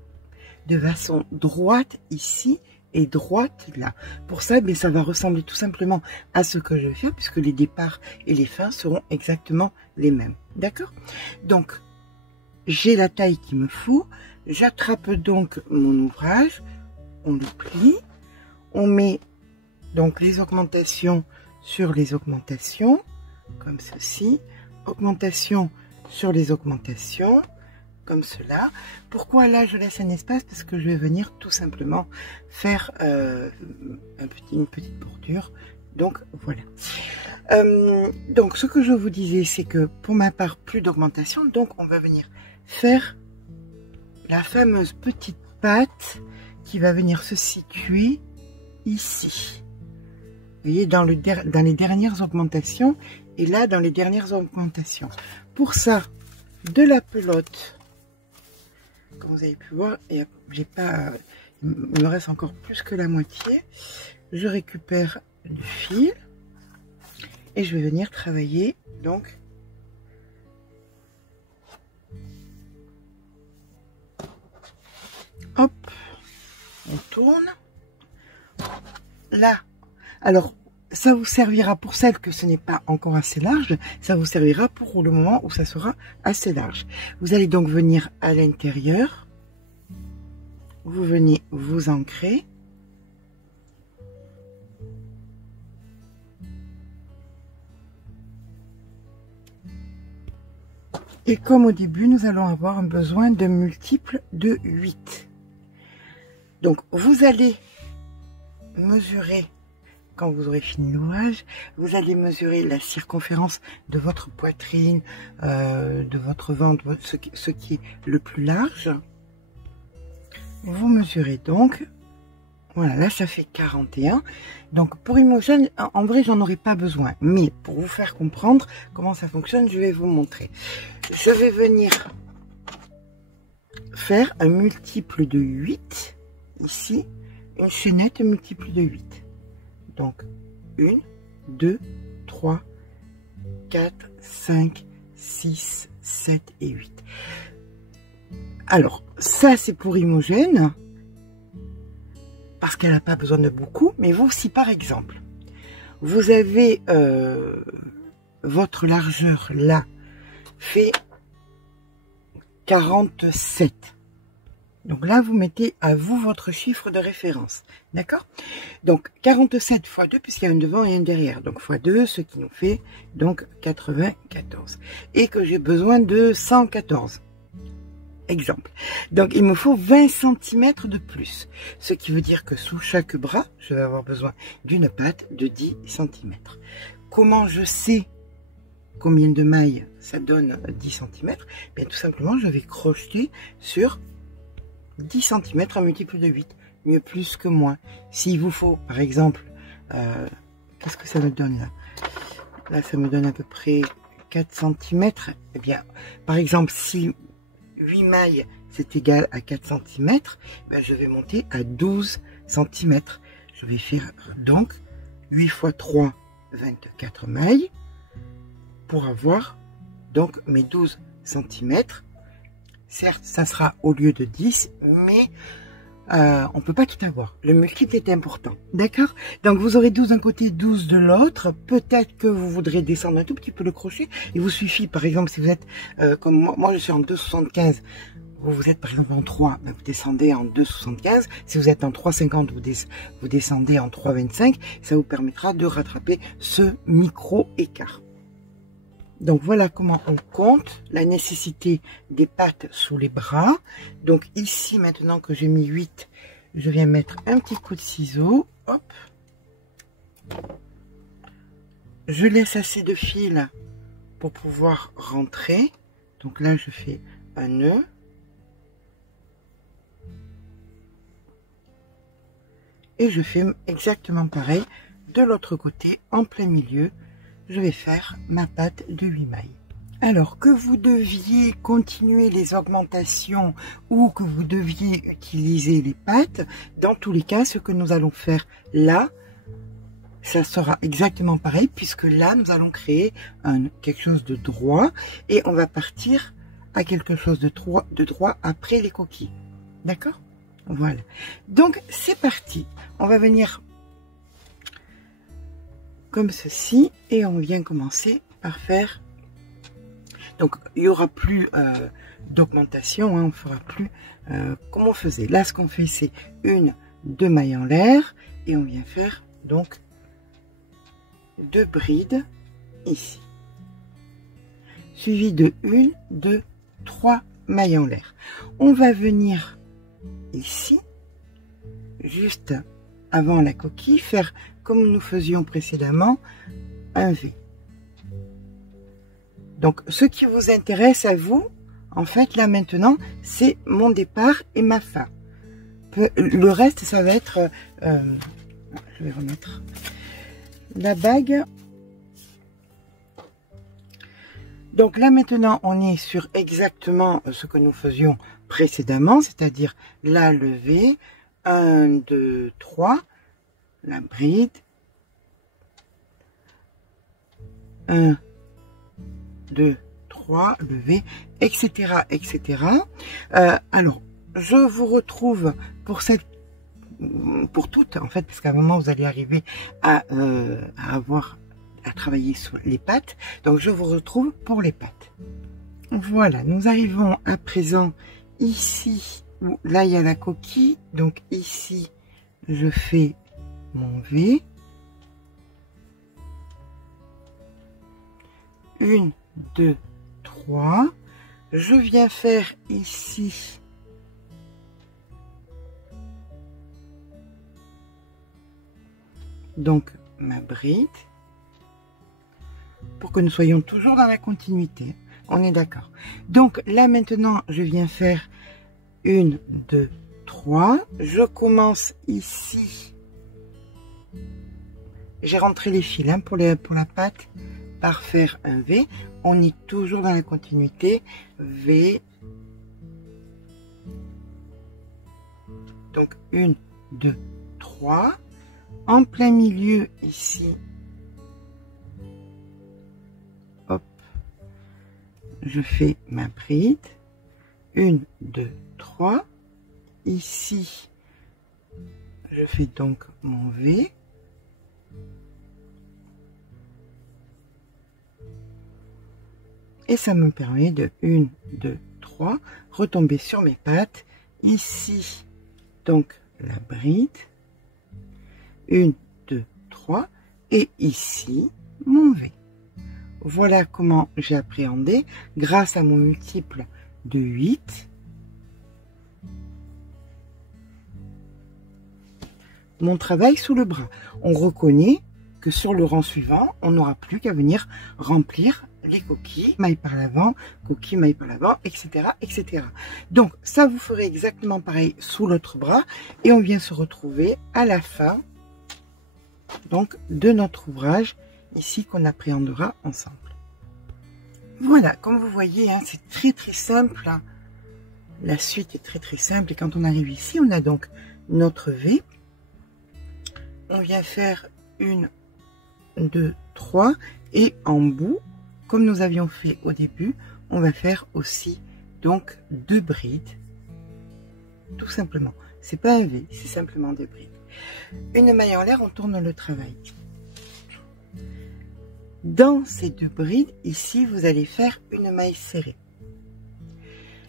de façon droite ici et droite là. Pour ça, bien, ça va ressembler tout simplement à ce que je vais faire, puisque les départs et les fins seront exactement les mêmes. D'accord? Donc, j'ai la taille qu'il me faut. J'attrape donc mon ouvrage, on le plie, on met donc les augmentations sur les augmentations, comme ceci, augmentation sur les augmentations, comme cela. Pourquoi là je laisse un espace? Parce que je vais venir tout simplement faire une petite bordure. Donc voilà. Donc ce que je vous disais, c'est que pour ma part, plus d'augmentation. Donc on va venir faire la fameuse petite patte qui va venir se situer ici. Vous voyez, dans les dernières augmentations, et là dans les dernières augmentations. Pour ça, de la pelote, comme vous avez pu voir, et j'ai pas, il me reste encore plus que la moitié. Je récupère du fil et je vais venir travailler. Donc, hop, on tourne. Là, alors ça vous servira pour celle que ce n'est pas encore assez large, ça vous servira pour le moment où ça sera assez large. Vous allez donc venir à l'intérieur, vous venez vous ancrer, et comme au début, nous allons avoir un besoin de multiple de 8. Donc vous allez mesurer. Quand vous aurez fini l'ouvrage, vous allez mesurer la circonférence de votre poitrine, de votre ventre, ce qui est le plus large. Vous mesurez donc, voilà, là ça fait 41. Donc pour Imogène, en vrai j'en aurais pas besoin, mais pour vous faire comprendre comment ça fonctionne, je vais vous montrer. Je vais venir faire un multiple de 8, ici, une chaînette multiple de 8. Donc, 1, 2, 3, 4, 5, 6, 7 et 8. Alors, ça c'est pour Imogène, parce qu'elle n'a pas besoin de beaucoup, mais vous, si par exemple, vous avez votre largeur là, fait 47. Donc là, vous mettez à vous votre chiffre de référence. D'accord? Donc 47 fois 2, puisqu'il y a un devant et un derrière. Donc fois 2, ce qui nous fait donc 94. Et que j'ai besoin de 114. Exemple. Donc il me faut 20 cm de plus. Ce qui veut dire que sous chaque bras, je vais avoir besoin d'une patte de 10 cm. Comment je sais combien de mailles ça donne 10 cm? Bien tout simplement, je vais crocheter sur 10 cm à multiple de 8, mieux plus que moins. S'il vous faut, par exemple, qu'est-ce que ça me donne là? Là, ça me donne à peu près 4 cm. Eh bien, par exemple, si 8 mailles, c'est égal à 4 cm, ben, je vais monter à 12 cm. je vais faire donc 8 x 3, 24 mailles pour avoir donc mes 12 cm. Certes, ça sera au lieu de 10, mais on peut pas tout avoir. Le multiple est important. D'accord? Donc, vous aurez 12 d'un côté, 12 de l'autre. Peut-être que vous voudrez descendre un tout petit peu le crochet. Il vous suffit, par exemple, si vous êtes comme moi je suis en 2,75. Vous êtes par exemple en 3, ben vous descendez en 2,75. Si vous êtes en 3,50, vous descendez en 3,25. Ça vous permettra de rattraper ce micro écart. Donc voilà comment on compte la nécessité des pattes sous les bras. Donc ici, maintenant que j'ai mis 8, je viens mettre un petit coup de ciseau. Hop. Je laisse assez de fil pour pouvoir rentrer. Donc là, je fais un nœud. Et je fais exactement pareil de l'autre côté, en plein milieu. Je vais faire ma patte de 8 mailles. Alors que vous deviez continuer les augmentations ou que vous deviez utiliser les pattes, dans tous les cas, ce que nous allons faire là, ça sera exactement pareil, puisque là, nous allons créer quelque chose de droit et on va partir à quelque chose de droit après les coquilles. D'accord? Voilà. Donc, c'est parti. On va venir comme ceci et on vient commencer par faire, donc il n'y aura plus d'augmentation, hein, on fera plus comme on faisait là. Ce qu'on fait, c'est 2 mailles en l'air et on vient faire donc 2 brides ici, suivi de 1, 2, 3 mailles en l'air. On va venir ici juste avant la coquille faire comme nous faisions précédemment, un V. Donc, ce qui vous intéresse à vous, en fait, là maintenant, c'est mon départ et ma fin. Le reste, ça va être... je vais remettre la bague. Donc là maintenant, on est sur exactement ce que nous faisions précédemment, c'est-à-dire la levée, 1, 2, 3, la bride, 1, 2, 3, levé, etc., etc. Alors, je vous retrouve pour toutes, en fait, parce qu'à un moment, vous allez arriver à travailler sur les pattes. Donc, je vous retrouve pour les pattes. Voilà, nous arrivons à présent ici, où là, il y a la coquille. Donc, ici, je fais mon V. 1, 2, 3. Je viens faire ici donc ma bride pour que nous soyons toujours dans la continuité. On est d'accord. Donc là maintenant, je viens faire 1, 2, 3. Je commence ici. J'ai rentré les fils hein, pour la patte par faire un V. On est toujours dans la continuité. V. Donc 1, 2, 3. En plein milieu ici. Hop. Je fais ma bride. 1, 2, 3. Ici, je fais donc mon V. Et ça me permet de 1, 2, 3, retomber sur mes pattes. Ici, donc la bride. 1, 2, 3. Et ici, mon V. Voilà comment j'ai appréhendé grâce à mon multiple de 8. Mon travail sous le bras. On reconnaît que sur le rang suivant, on n'aura plus qu'à venir remplir les coquilles, maille par l'avant, coquille, maille par l'avant, etc., etc. Donc, ça vous ferez exactement pareil sous l'autre bras et on vient se retrouver à la fin donc de notre ouvrage ici qu'on appréhendera ensemble. Voilà, comme vous voyez, hein, c'est très très simple. Hein. La suite est très très simple et quand on arrive ici, on a donc notre V. on vient faire 1, 2, 3 et en bout, comme nous avions fait au début, on va faire aussi donc 2 brides, tout simplement. C'est pas un V, c'est simplement 2 brides. Une maille en l'air, on tourne le travail. Dans ces 2 brides, ici, vous allez faire une maille serrée.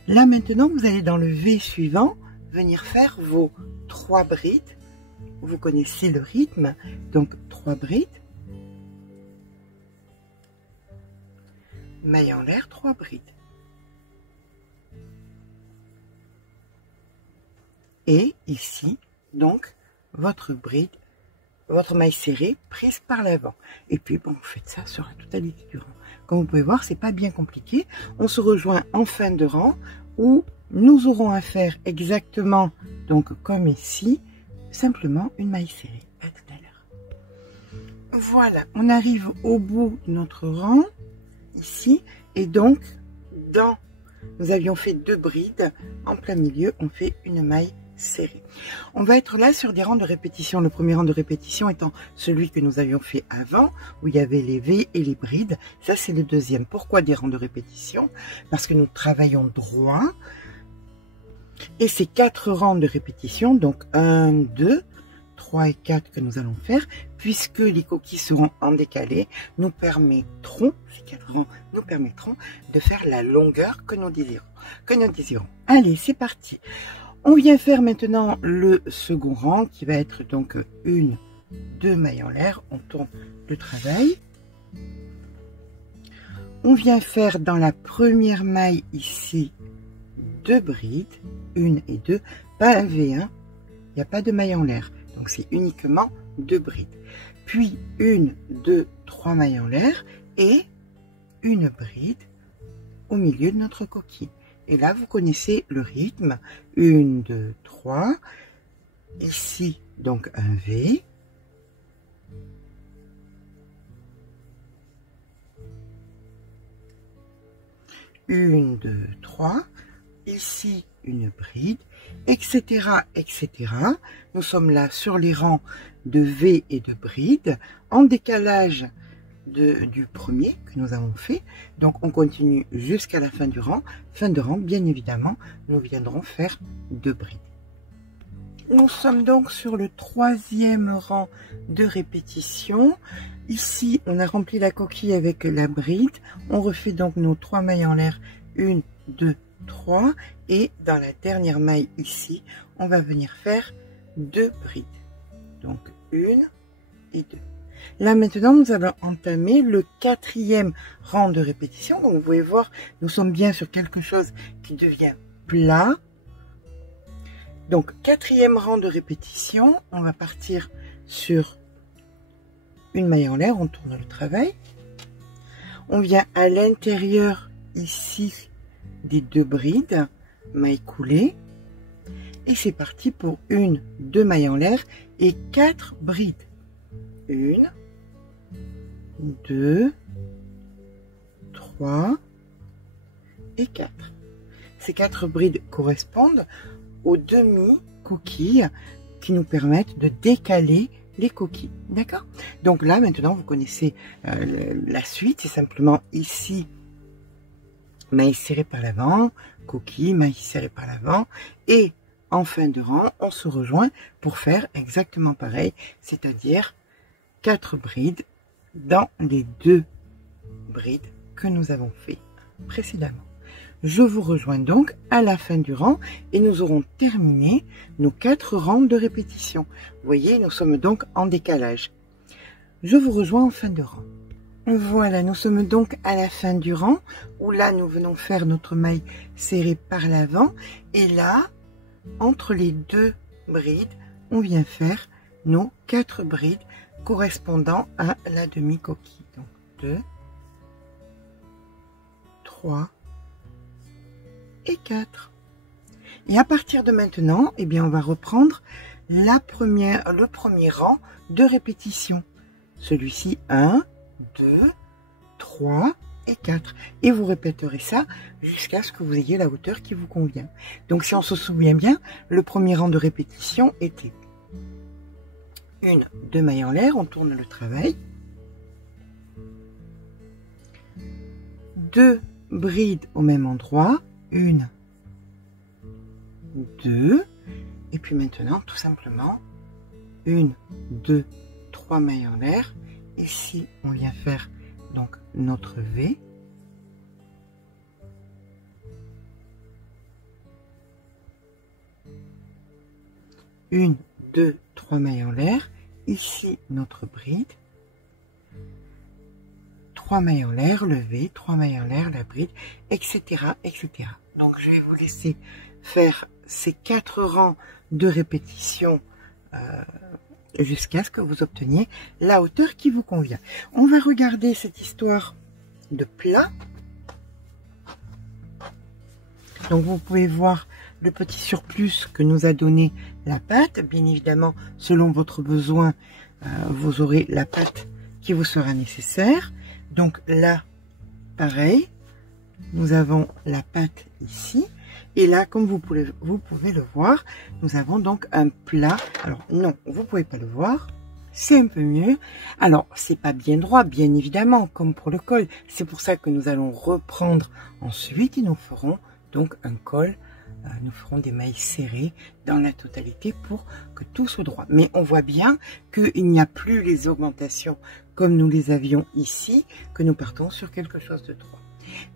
Là maintenant, vous allez dans le V suivant, venir faire vos 3 brides. Vous connaissez le rythme, donc 3 brides. Maille en l'air, 3 brides. Et ici, donc, votre bride, votre maille serrée prise par l'avant. Et puis, bon, vous faites ça sur la totalité du rang. Comme vous pouvez voir, c'est pas bien compliqué. On se rejoint en fin de rang où nous aurons à faire exactement, donc comme ici, simplement une maille serrée. À tout à l'heure. Voilà, on arrive au bout de notre rang, ici, et donc, nous avions fait 2 brides, en plein milieu, on fait une maille serrée. On va être là sur des rangs de répétition. Le premier rang de répétition étant celui que nous avions fait avant, où il y avait les V et les brides. Ça, c'est le deuxième. Pourquoi des rangs de répétition? Parce que nous travaillons droit. Et ces 4 rangs de répétition, donc 1, 2, 3 et 4 que nous allons faire, puisque les coquilles seront en décalé, nous permettront, ces 4 rangs nous permettront de faire la longueur que nous désirons. Allez, c'est parti. On vient faire maintenant le second rang qui va être donc 1, 2 mailles en l'air. On tourne le travail. On vient faire dans la première maille ici 2 brides, 1 et 2, pas un V1, il n'y a pas de maille en l'air. Donc c'est uniquement 2 brides. Puis 1, 2, 3 mailles en l'air et une bride au milieu de notre coquille. Et là, vous connaissez le rythme. 1, 2, 3. Ici, donc un V. Une, 2, 3. Ici, une bride, etc., etc. Nous sommes là sur les rangs de V et de bride, en décalage du premier que nous avons fait. Donc on continue jusqu'à la fin du rang. Fin de rang, bien évidemment, nous viendrons faire 2 brides. Nous sommes donc sur le 3e rang de répétition. Ici, on a rempli la coquille avec la bride. On refait donc nos 3 mailles en l'air. 1, 2, 3. Et dans la dernière maille ici, on va venir faire 2 brides. Donc 1 et 2. Là maintenant, nous allons entamer le 4e rang de répétition. Donc vous pouvez voir, nous sommes bien sur quelque chose qui devient plat. Donc 4e rang de répétition, on va partir sur une maille en l'air, on tourne le travail. On vient à l'intérieur ici des 2 brides, maille coulée. Et c'est parti pour 1, 2 mailles en l'air et 4 brides. 1, 2, 3 et 4. Ces 4 brides correspondent aux demi-coquilles qui nous permettent de décaler les coquilles. D'accord? Donc là, maintenant, vous connaissez la suite. C'est simplement ici, maille serrée par l'avant, coquille, maille serrée par l'avant. Et en fin de rang, on se rejoint pour faire exactement pareil, c'est-à-dire 4 brides dans les 2 brides que nous avons fait précédemment. Je vous rejoins donc à la fin du rang et nous aurons terminé nos 4 rangs de répétition. Vous voyez, nous sommes donc en décalage. Je vous rejoins en fin de rang. Voilà, nous sommes donc à la fin du rang où là nous venons faire notre maille serrée par l'avant et là, entre les 2 brides, on vient faire nos 4 brides correspondant à la demi-coquille. Donc 2, 3 et 4. Et à partir de maintenant, eh bien, on va reprendre le premier rang de répétition. Celui-ci, 1, 2, 3 et 4. Et vous répéterez ça jusqu'à ce que vous ayez la hauteur qui vous convient. Donc si on se souvient bien, le premier rang de répétition était une, 2 mailles en l'air, on tourne le travail. 2 brides au même endroit, 1, 2, et puis maintenant tout simplement 1, 2, 3 mailles en l'air. Ici on vient faire donc notre V. Une, 2, 3 mailles en l'air. Ici notre bride. 3 mailles en l'air, le V, 3 mailles en l'air, la bride, etc., etc. Donc je vais vous laisser faire ces 4 rangs de répétition jusqu'à ce que vous obteniez la hauteur qui vous convient. On va regarder cette histoire de plat. Donc vous pouvez voir le petit surplus que nous a donné la pâte. Bien évidemment, selon votre besoin, vous aurez la pâte qui vous sera nécessaire. Donc là, pareil, nous avons la pâte ici. Et là, comme vous pouvez le voir, nous avons donc un plat. Alors non, vous pouvez pas le voir. C'est un peu mieux. Alors, c'est pas bien droit, bien évidemment, comme pour le col. C'est pour ça que nous allons reprendre ensuite et nous ferons donc un col. Nous ferons des mailles serrées dans la totalité pour que tout soit droit. Mais on voit bien qu'il n'y a plus les augmentations comme nous les avions ici, que nous partons sur quelque chose de droit.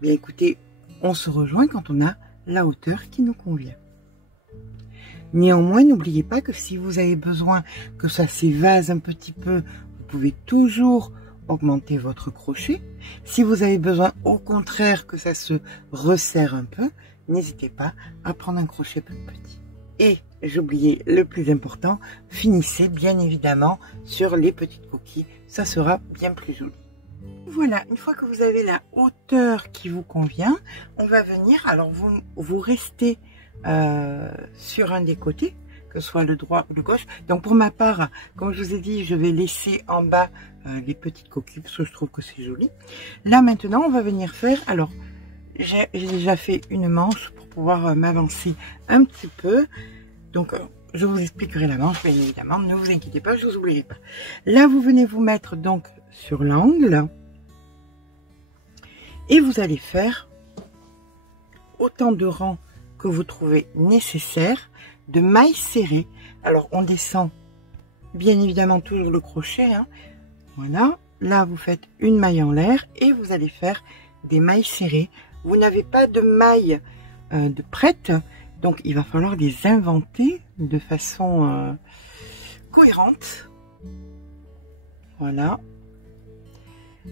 Bien écoutez, on se rejoint quand on a la hauteur qui nous convient. Néanmoins, n'oubliez pas que si vous avez besoin que ça s'évase un petit peu, vous pouvez toujours augmenter votre crochet. Si vous avez besoin au contraire que ça se resserre un peu, n'hésitez pas à prendre un crochet plus petit. Et j'oubliais le plus important, finissez bien évidemment sur les petites coquilles, ça sera bien plus joli. Voilà, une fois que vous avez la hauteur qui vous convient, on va venir, alors vous restez sur un des côtés, que ce soit le droit ou le gauche. Donc pour ma part, comme je vous ai dit, je vais laisser en bas les petites coquilles, parce que je trouve que c'est joli. Là maintenant, on va venir faire, alors j'ai déjà fait une manche pour pouvoir m'avancer un petit peu. Donc, je vous expliquerai la manche, bien évidemment. Ne vous inquiétez pas, je vous oublierai pas. Là, vous venez vous mettre donc sur l'angle. Et vous allez faire autant de rangs que vous trouvez nécessaire de mailles serrées. Alors, on descend bien évidemment toujours le crochet. Hein. Voilà. Là, vous faites une maille en l'air et vous allez faire des mailles serrées. Vous n'avez pas de mailles de prêtes, donc il va falloir les inventer de façon cohérente. Voilà.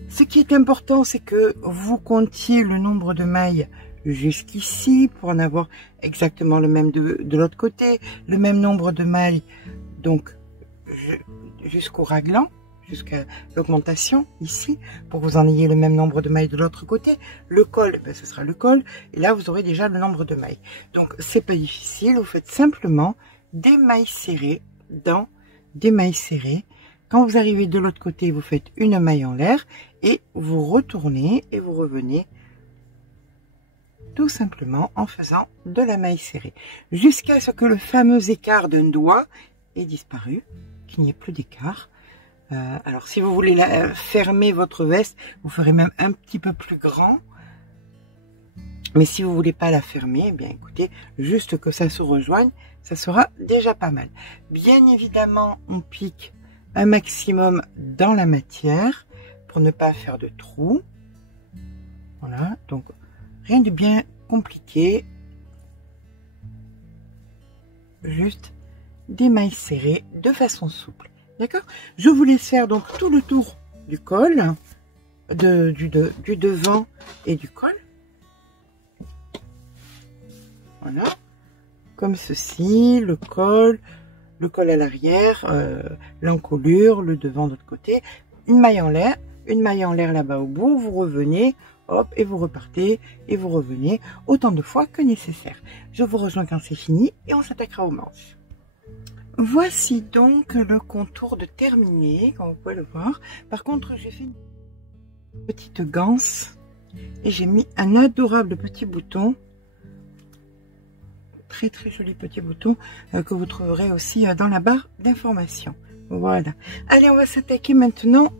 Ce qui est important, c'est que vous comptiez le nombre de mailles jusqu'ici pour en avoir exactement le même de l'autre côté, le même nombre de mailles donc jusqu'au raglan, jusqu'à l'augmentation ici, pour que vous en ayez le même nombre de mailles de l'autre côté. Le col, ben, ce sera le col, et là vous aurez déjà le nombre de mailles. Donc c'est pas difficile, vous faites simplement des mailles serrées dans des mailles serrées. Quand vous arrivez de l'autre côté, vous faites une maille en l'air et vous retournez et vous revenez tout simplement en faisant de la maille serrée jusqu'à ce que le fameux écart d'un doigt ait disparu, qu'il n'y ait plus d'écart. Alors si vous voulez fermer votre veste, vous ferez même un petit peu plus grand. Mais si vous voulez pas la fermer, eh bien écoutez, juste que ça se rejoigne, ça sera déjà pas mal. Bien évidemment, on pique un maximum dans la matière pour ne pas faire de trous. Voilà, donc rien de bien compliqué. Juste des mailles serrées de façon souple. D'accord? Je vous laisse faire donc tout le tour du col, du devant et du col. Voilà. Comme ceci, le col à l'arrière, l'encolure, le devant de l'autre côté, une maille en l'air là-bas au bout, vous revenez, hop, et vous repartez, et vous revenez autant de fois que nécessaire. Je vous rejoins quand c'est fini et on s'attaquera aux manches. Voici donc le contour de terminé, comme vous pouvez le voir. Par contre, j'ai fait une petite ganse et j'ai mis un adorable petit bouton. Très très joli petit bouton que vous trouverez aussi dans la barre d'information. Voilà. Allez, on va s'attaquer maintenant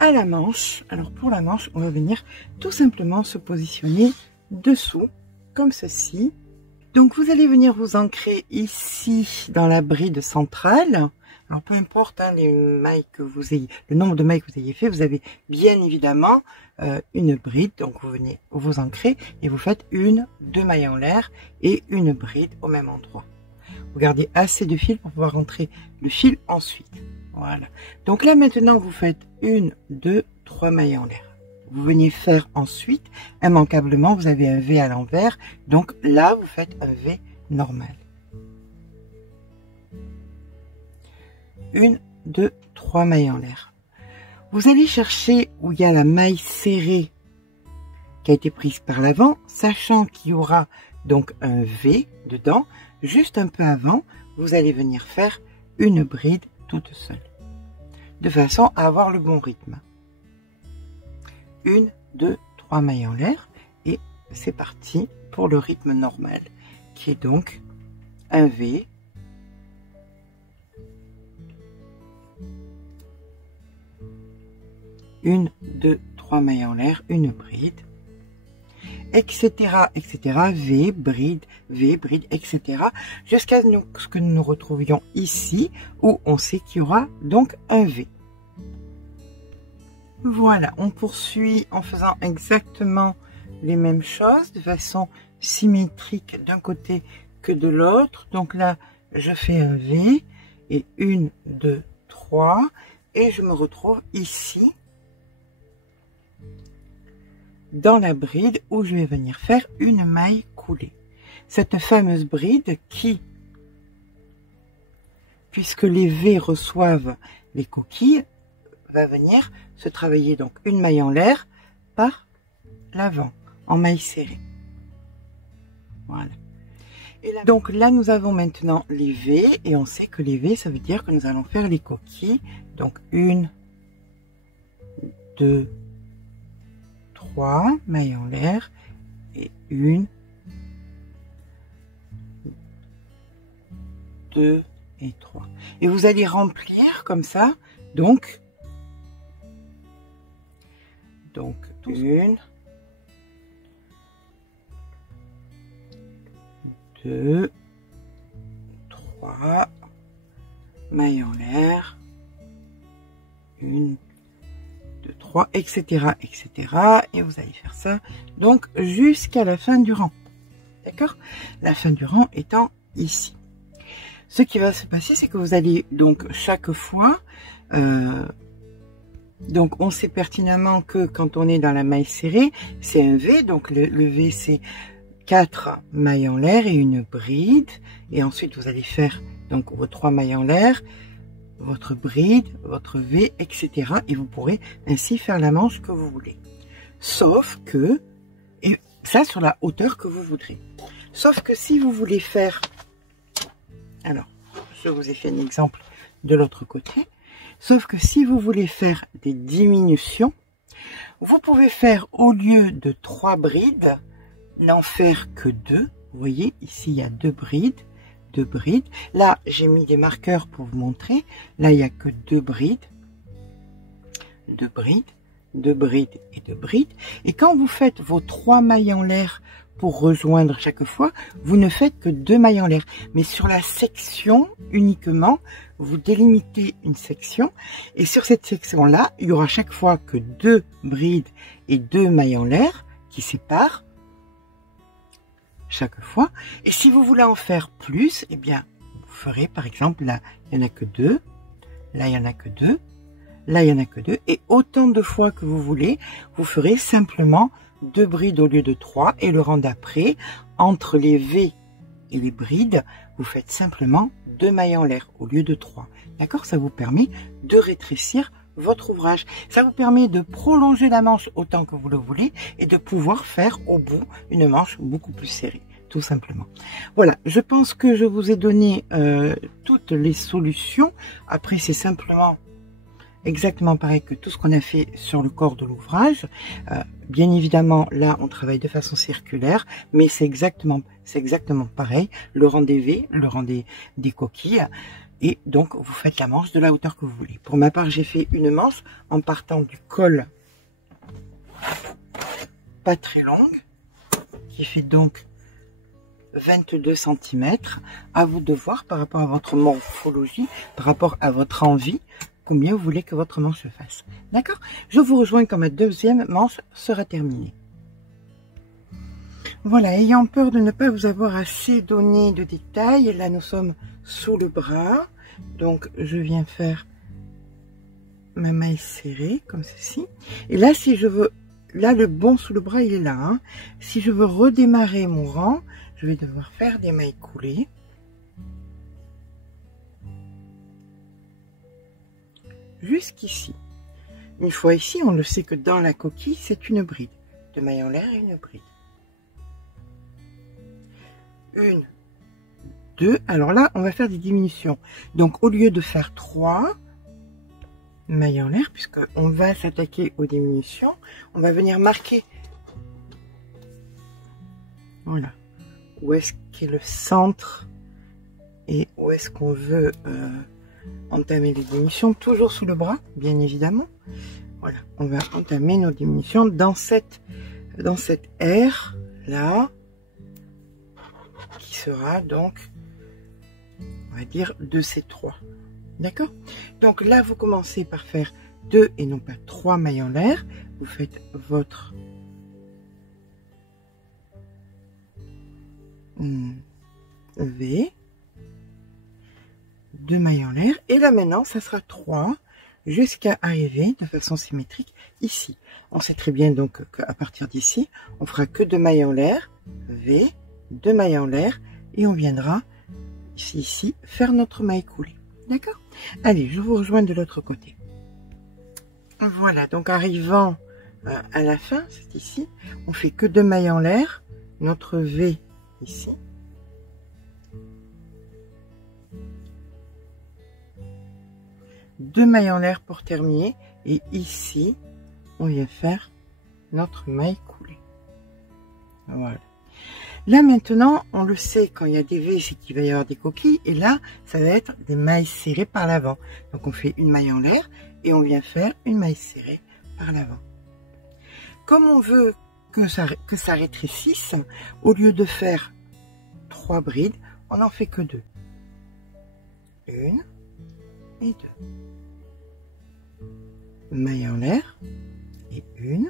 à la manche. Alors pour la manche, on va venir tout simplement se positionner dessous, comme ceci. Donc vous allez venir vous ancrer ici dans la bride centrale. Alors peu importe hein, les mailles que vous ayez, le nombre de mailles que vous ayez fait, vous avez bien évidemment une bride. Donc vous venez vous ancrer et vous faites une, 2 mailles en l'air et une bride au même endroit. Vous gardez assez de fil pour pouvoir rentrer le fil ensuite. Voilà. Donc là maintenant vous faites une, 2, 3 mailles en l'air. Vous venez faire ensuite, immanquablement, vous avez un V à l'envers. Donc là vous faites un V normal. 1, 2, 3 mailles en l'air. Vous allez chercher où il y a la maille serrée qui a été prise par l'avant, sachant qu'il y aura donc un V dedans. Juste un peu avant, vous allez venir faire une bride toute seule, de façon à avoir le bon rythme. 1, 2, 3 mailles en l'air et c'est parti pour le rythme normal, qui est donc un V, une, 2, 3 mailles en l'air, une bride, etc., etc., V, bride, etc., jusqu'à ce que nous nous retrouvions ici, où on sait qu'il y aura donc un V. Voilà, on poursuit en faisant exactement les mêmes choses, de façon symétrique d'un côté que de l'autre. Donc là, je fais un V, et 1, 2, 3, et je me retrouve ici, dans la bride où je vais venir faire une maille coulée. Cette fameuse bride qui, puisque les V reçoivent les coquilles, va venir se travailler donc une maille en l'air par l'avant, en maille serrée. Voilà. Et là, donc là, nous avons maintenant les V, et on sait que les V, ça veut dire que nous allons faire les coquilles. Donc 1, 2, 3 mailles en l'air et 1, 2 et 3. Et vous allez remplir comme ça, donc 1, 2, 3 mailles en l'air, 1, 2, 3, etc., etc. Et vous allez faire ça donc jusqu'à la fin du rang. D'accord? La fin du rang étant ici. Ce qui va se passer, c'est que vous allez donc chaque fois, donc on sait pertinemment que quand on est dans la maille serrée, c'est un V. Donc le V, c'est 4 mailles en l'air et une bride. Et ensuite, vous allez faire donc vos 3 mailles en l'air, votre bride, votre V, etc. Et vous pourrez ainsi faire la manche que vous voulez. Sauf que, et ça sur la hauteur que vous voudrez. Sauf que si vous voulez faire, alors, je vous ai fait un exemple de l'autre côté. Sauf que si vous voulez faire des diminutions, vous pouvez faire au lieu de 3 brides, n'en faire que 2. Vous voyez, ici il y a 2 brides. 2 brides. Là, j'ai mis des marqueurs pour vous montrer. Là, il n'y a que 2 brides. 2 brides, 2 brides et 2 brides. Et quand vous faites vos 3 mailles en l'air pour rejoindre chaque fois, vous ne faites que 2 mailles en l'air. Mais sur la section uniquement, vous délimitez une section. Et sur cette section-là, il y aura chaque fois que 2 brides et 2 mailles en l'air qui séparent chaque fois. Et si vous voulez en faire plus, eh bien, vous ferez par exemple, là, il n'y en a que 2, là, il n'y en a que 2, là, il n'y en a que 2, et autant de fois que vous voulez, vous ferez simplement 2 brides au lieu de 3, et le rang d'après, entre les V et les brides, vous faites simplement 2 mailles en l'air au lieu de 3. D'accord? Ça vous permet de rétrécir votre ouvrage. Ça vous permet de prolonger la manche autant que vous le voulez et de pouvoir faire au bout une manche beaucoup plus serrée, tout simplement. Voilà, je pense que je vous ai donné toutes les solutions. Après, c'est simplement exactement pareil que tout ce qu'on a fait sur le corps de l'ouvrage. Bien évidemment, là, on travaille de façon circulaire, mais c'est exactement pareil. Le rang des V, le rang des coquilles. et donc vous faites la manche de la hauteur que vous voulez. Pour ma part, j'ai fait une manche en partant du col pas très longue, qui fait donc 22 cm. À vous de voir par rapport à votre morphologie, par rapport à votre envie, combien vous voulez que votre manche se fasse. D'accord? Je vous rejoins quand ma deuxième manche sera terminée. Voilà, ayant peur de ne pas vous avoir assez donné de détails, là nous sommes sous le bras, donc je viens faire ma maille serrée comme ceci. Et là, si je veux, là le bon sous le bras il est là, hein. Si je veux redémarrer mon rang, je vais devoir faire des mailles coulées. Jusqu'ici. Une fois ici, on le sait que dans la coquille, c'est une bride. 2 mailles en l'air et une bride. 1, 2. Alors là, on va faire des diminutions. Donc, au lieu de faire 3 mailles en l'air, puisque on va s'attaquer aux diminutions, on va venir marquer. Voilà. Où est-ce qu'est le centre et où est-ce qu'on veut entamer les diminutions, toujours sous le bras, bien évidemment. Voilà, on va entamer nos diminutions dans cette aire là, qui sera donc, on va dire, de ces 3. D'accord? Donc là, vous commencez par faire 2 et non pas 3 mailles en l'air. Vous faites votre V, 2 mailles en l'air, et là maintenant ça sera 3 jusqu'à arriver de façon symétrique ici. On sait très bien donc qu'à partir d'ici on fera que 2 mailles en l'air, V, 2 mailles en l'air, et on viendra ici faire notre maille coulée. D'accord? Allez, je vous rejoins de l'autre côté. Voilà, donc arrivant à la fin, c'est ici, on fait que 2 mailles en l'air, notre V ici, deux mailles en l'air pour terminer, et ici on vient faire notre maille coulée. Voilà. Là maintenant, on le sait, quand il y a des V, c'est qu'il va y avoir des coquilles, et là ça va être des mailles serrées par l'avant. Donc on fait une maille en l'air et on vient faire une maille serrée par l'avant. Comme on veut que ça rétrécisse, au lieu de faire 3 brides, on n'en fait que 2. 1 et 2. Maille en l'air et 1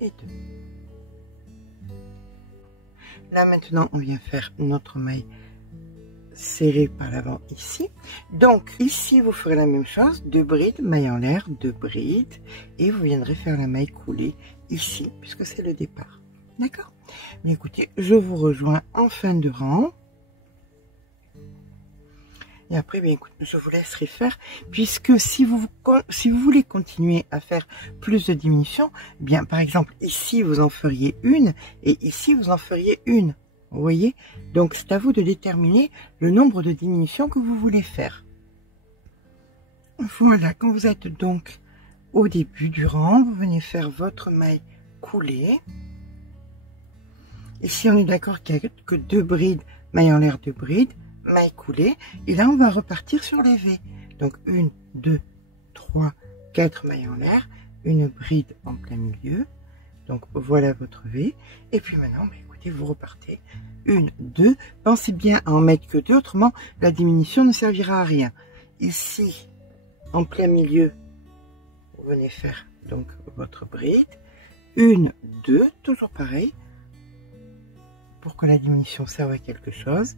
et 2. Là maintenant, on vient faire notre maille serrée par l'avant ici. Donc ici, vous ferez la même chose, 2 brides, maille en l'air, 2 brides, et vous viendrez faire la maille coulée ici, puisque c'est le départ. D'accord? Mais écoutez, je vous rejoins en fin de rang. Et après, bien écoute, je vous laisserai faire, puisque si vous voulez continuer à faire plus de diminutions, bien par exemple ici vous en feriez une et ici vous en feriez une. Vous voyez? Donc c'est à vous de déterminer le nombre de diminutions que vous voulez faire. Voilà, quand vous êtes donc au début du rang, vous venez faire votre maille coulée. Et si on est d'accord qu'il n'y a que 2 brides, maille en l'air, 2 brides, maille coulée, et là on va repartir sur les V. Donc 1, 2, 3, 4 mailles en l'air, une bride en plein milieu. Donc voilà votre V. Et puis maintenant, bah, écoutez, vous repartez. 1, 2, pensez bien à en mettre que 2, autrement la diminution ne servira à rien. Ici, en plein milieu, vous venez faire donc votre bride. 1, 2, toujours pareil, pour que la diminution serve à quelque chose.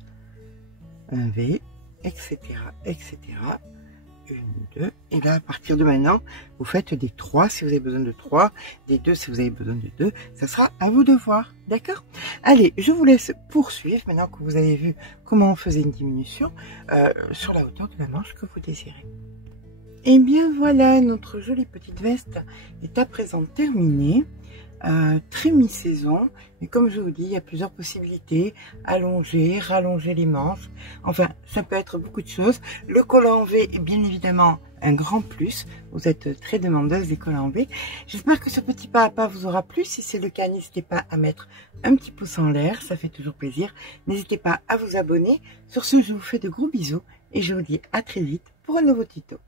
Un V, etc., etc. 1, 2, et là, à partir de maintenant, vous faites des 3 si vous avez besoin de 3, des 2 si vous avez besoin de 2, ça sera à vous de voir, d'accord? Allez, je vous laisse poursuivre, maintenant que vous avez vu comment on faisait une diminution, sur la hauteur de la manche que vous désirez. Et bien voilà, notre jolie petite veste est à présent terminée. Très mi-saison, mais comme je vous dis, il y a plusieurs possibilités: allonger, rallonger les manches, enfin ça peut être beaucoup de choses. Le collant en V est bien évidemment un grand plus, vous êtes très demandeuse des collants en V. J'espère que ce petit pas à pas vous aura plu. Si c'est le cas, n'hésitez pas à mettre un petit pouce en l'air, ça fait toujours plaisir. N'hésitez pas à vous abonner. Sur ce, je vous fais de gros bisous et je vous dis à très vite pour un nouveau tuto.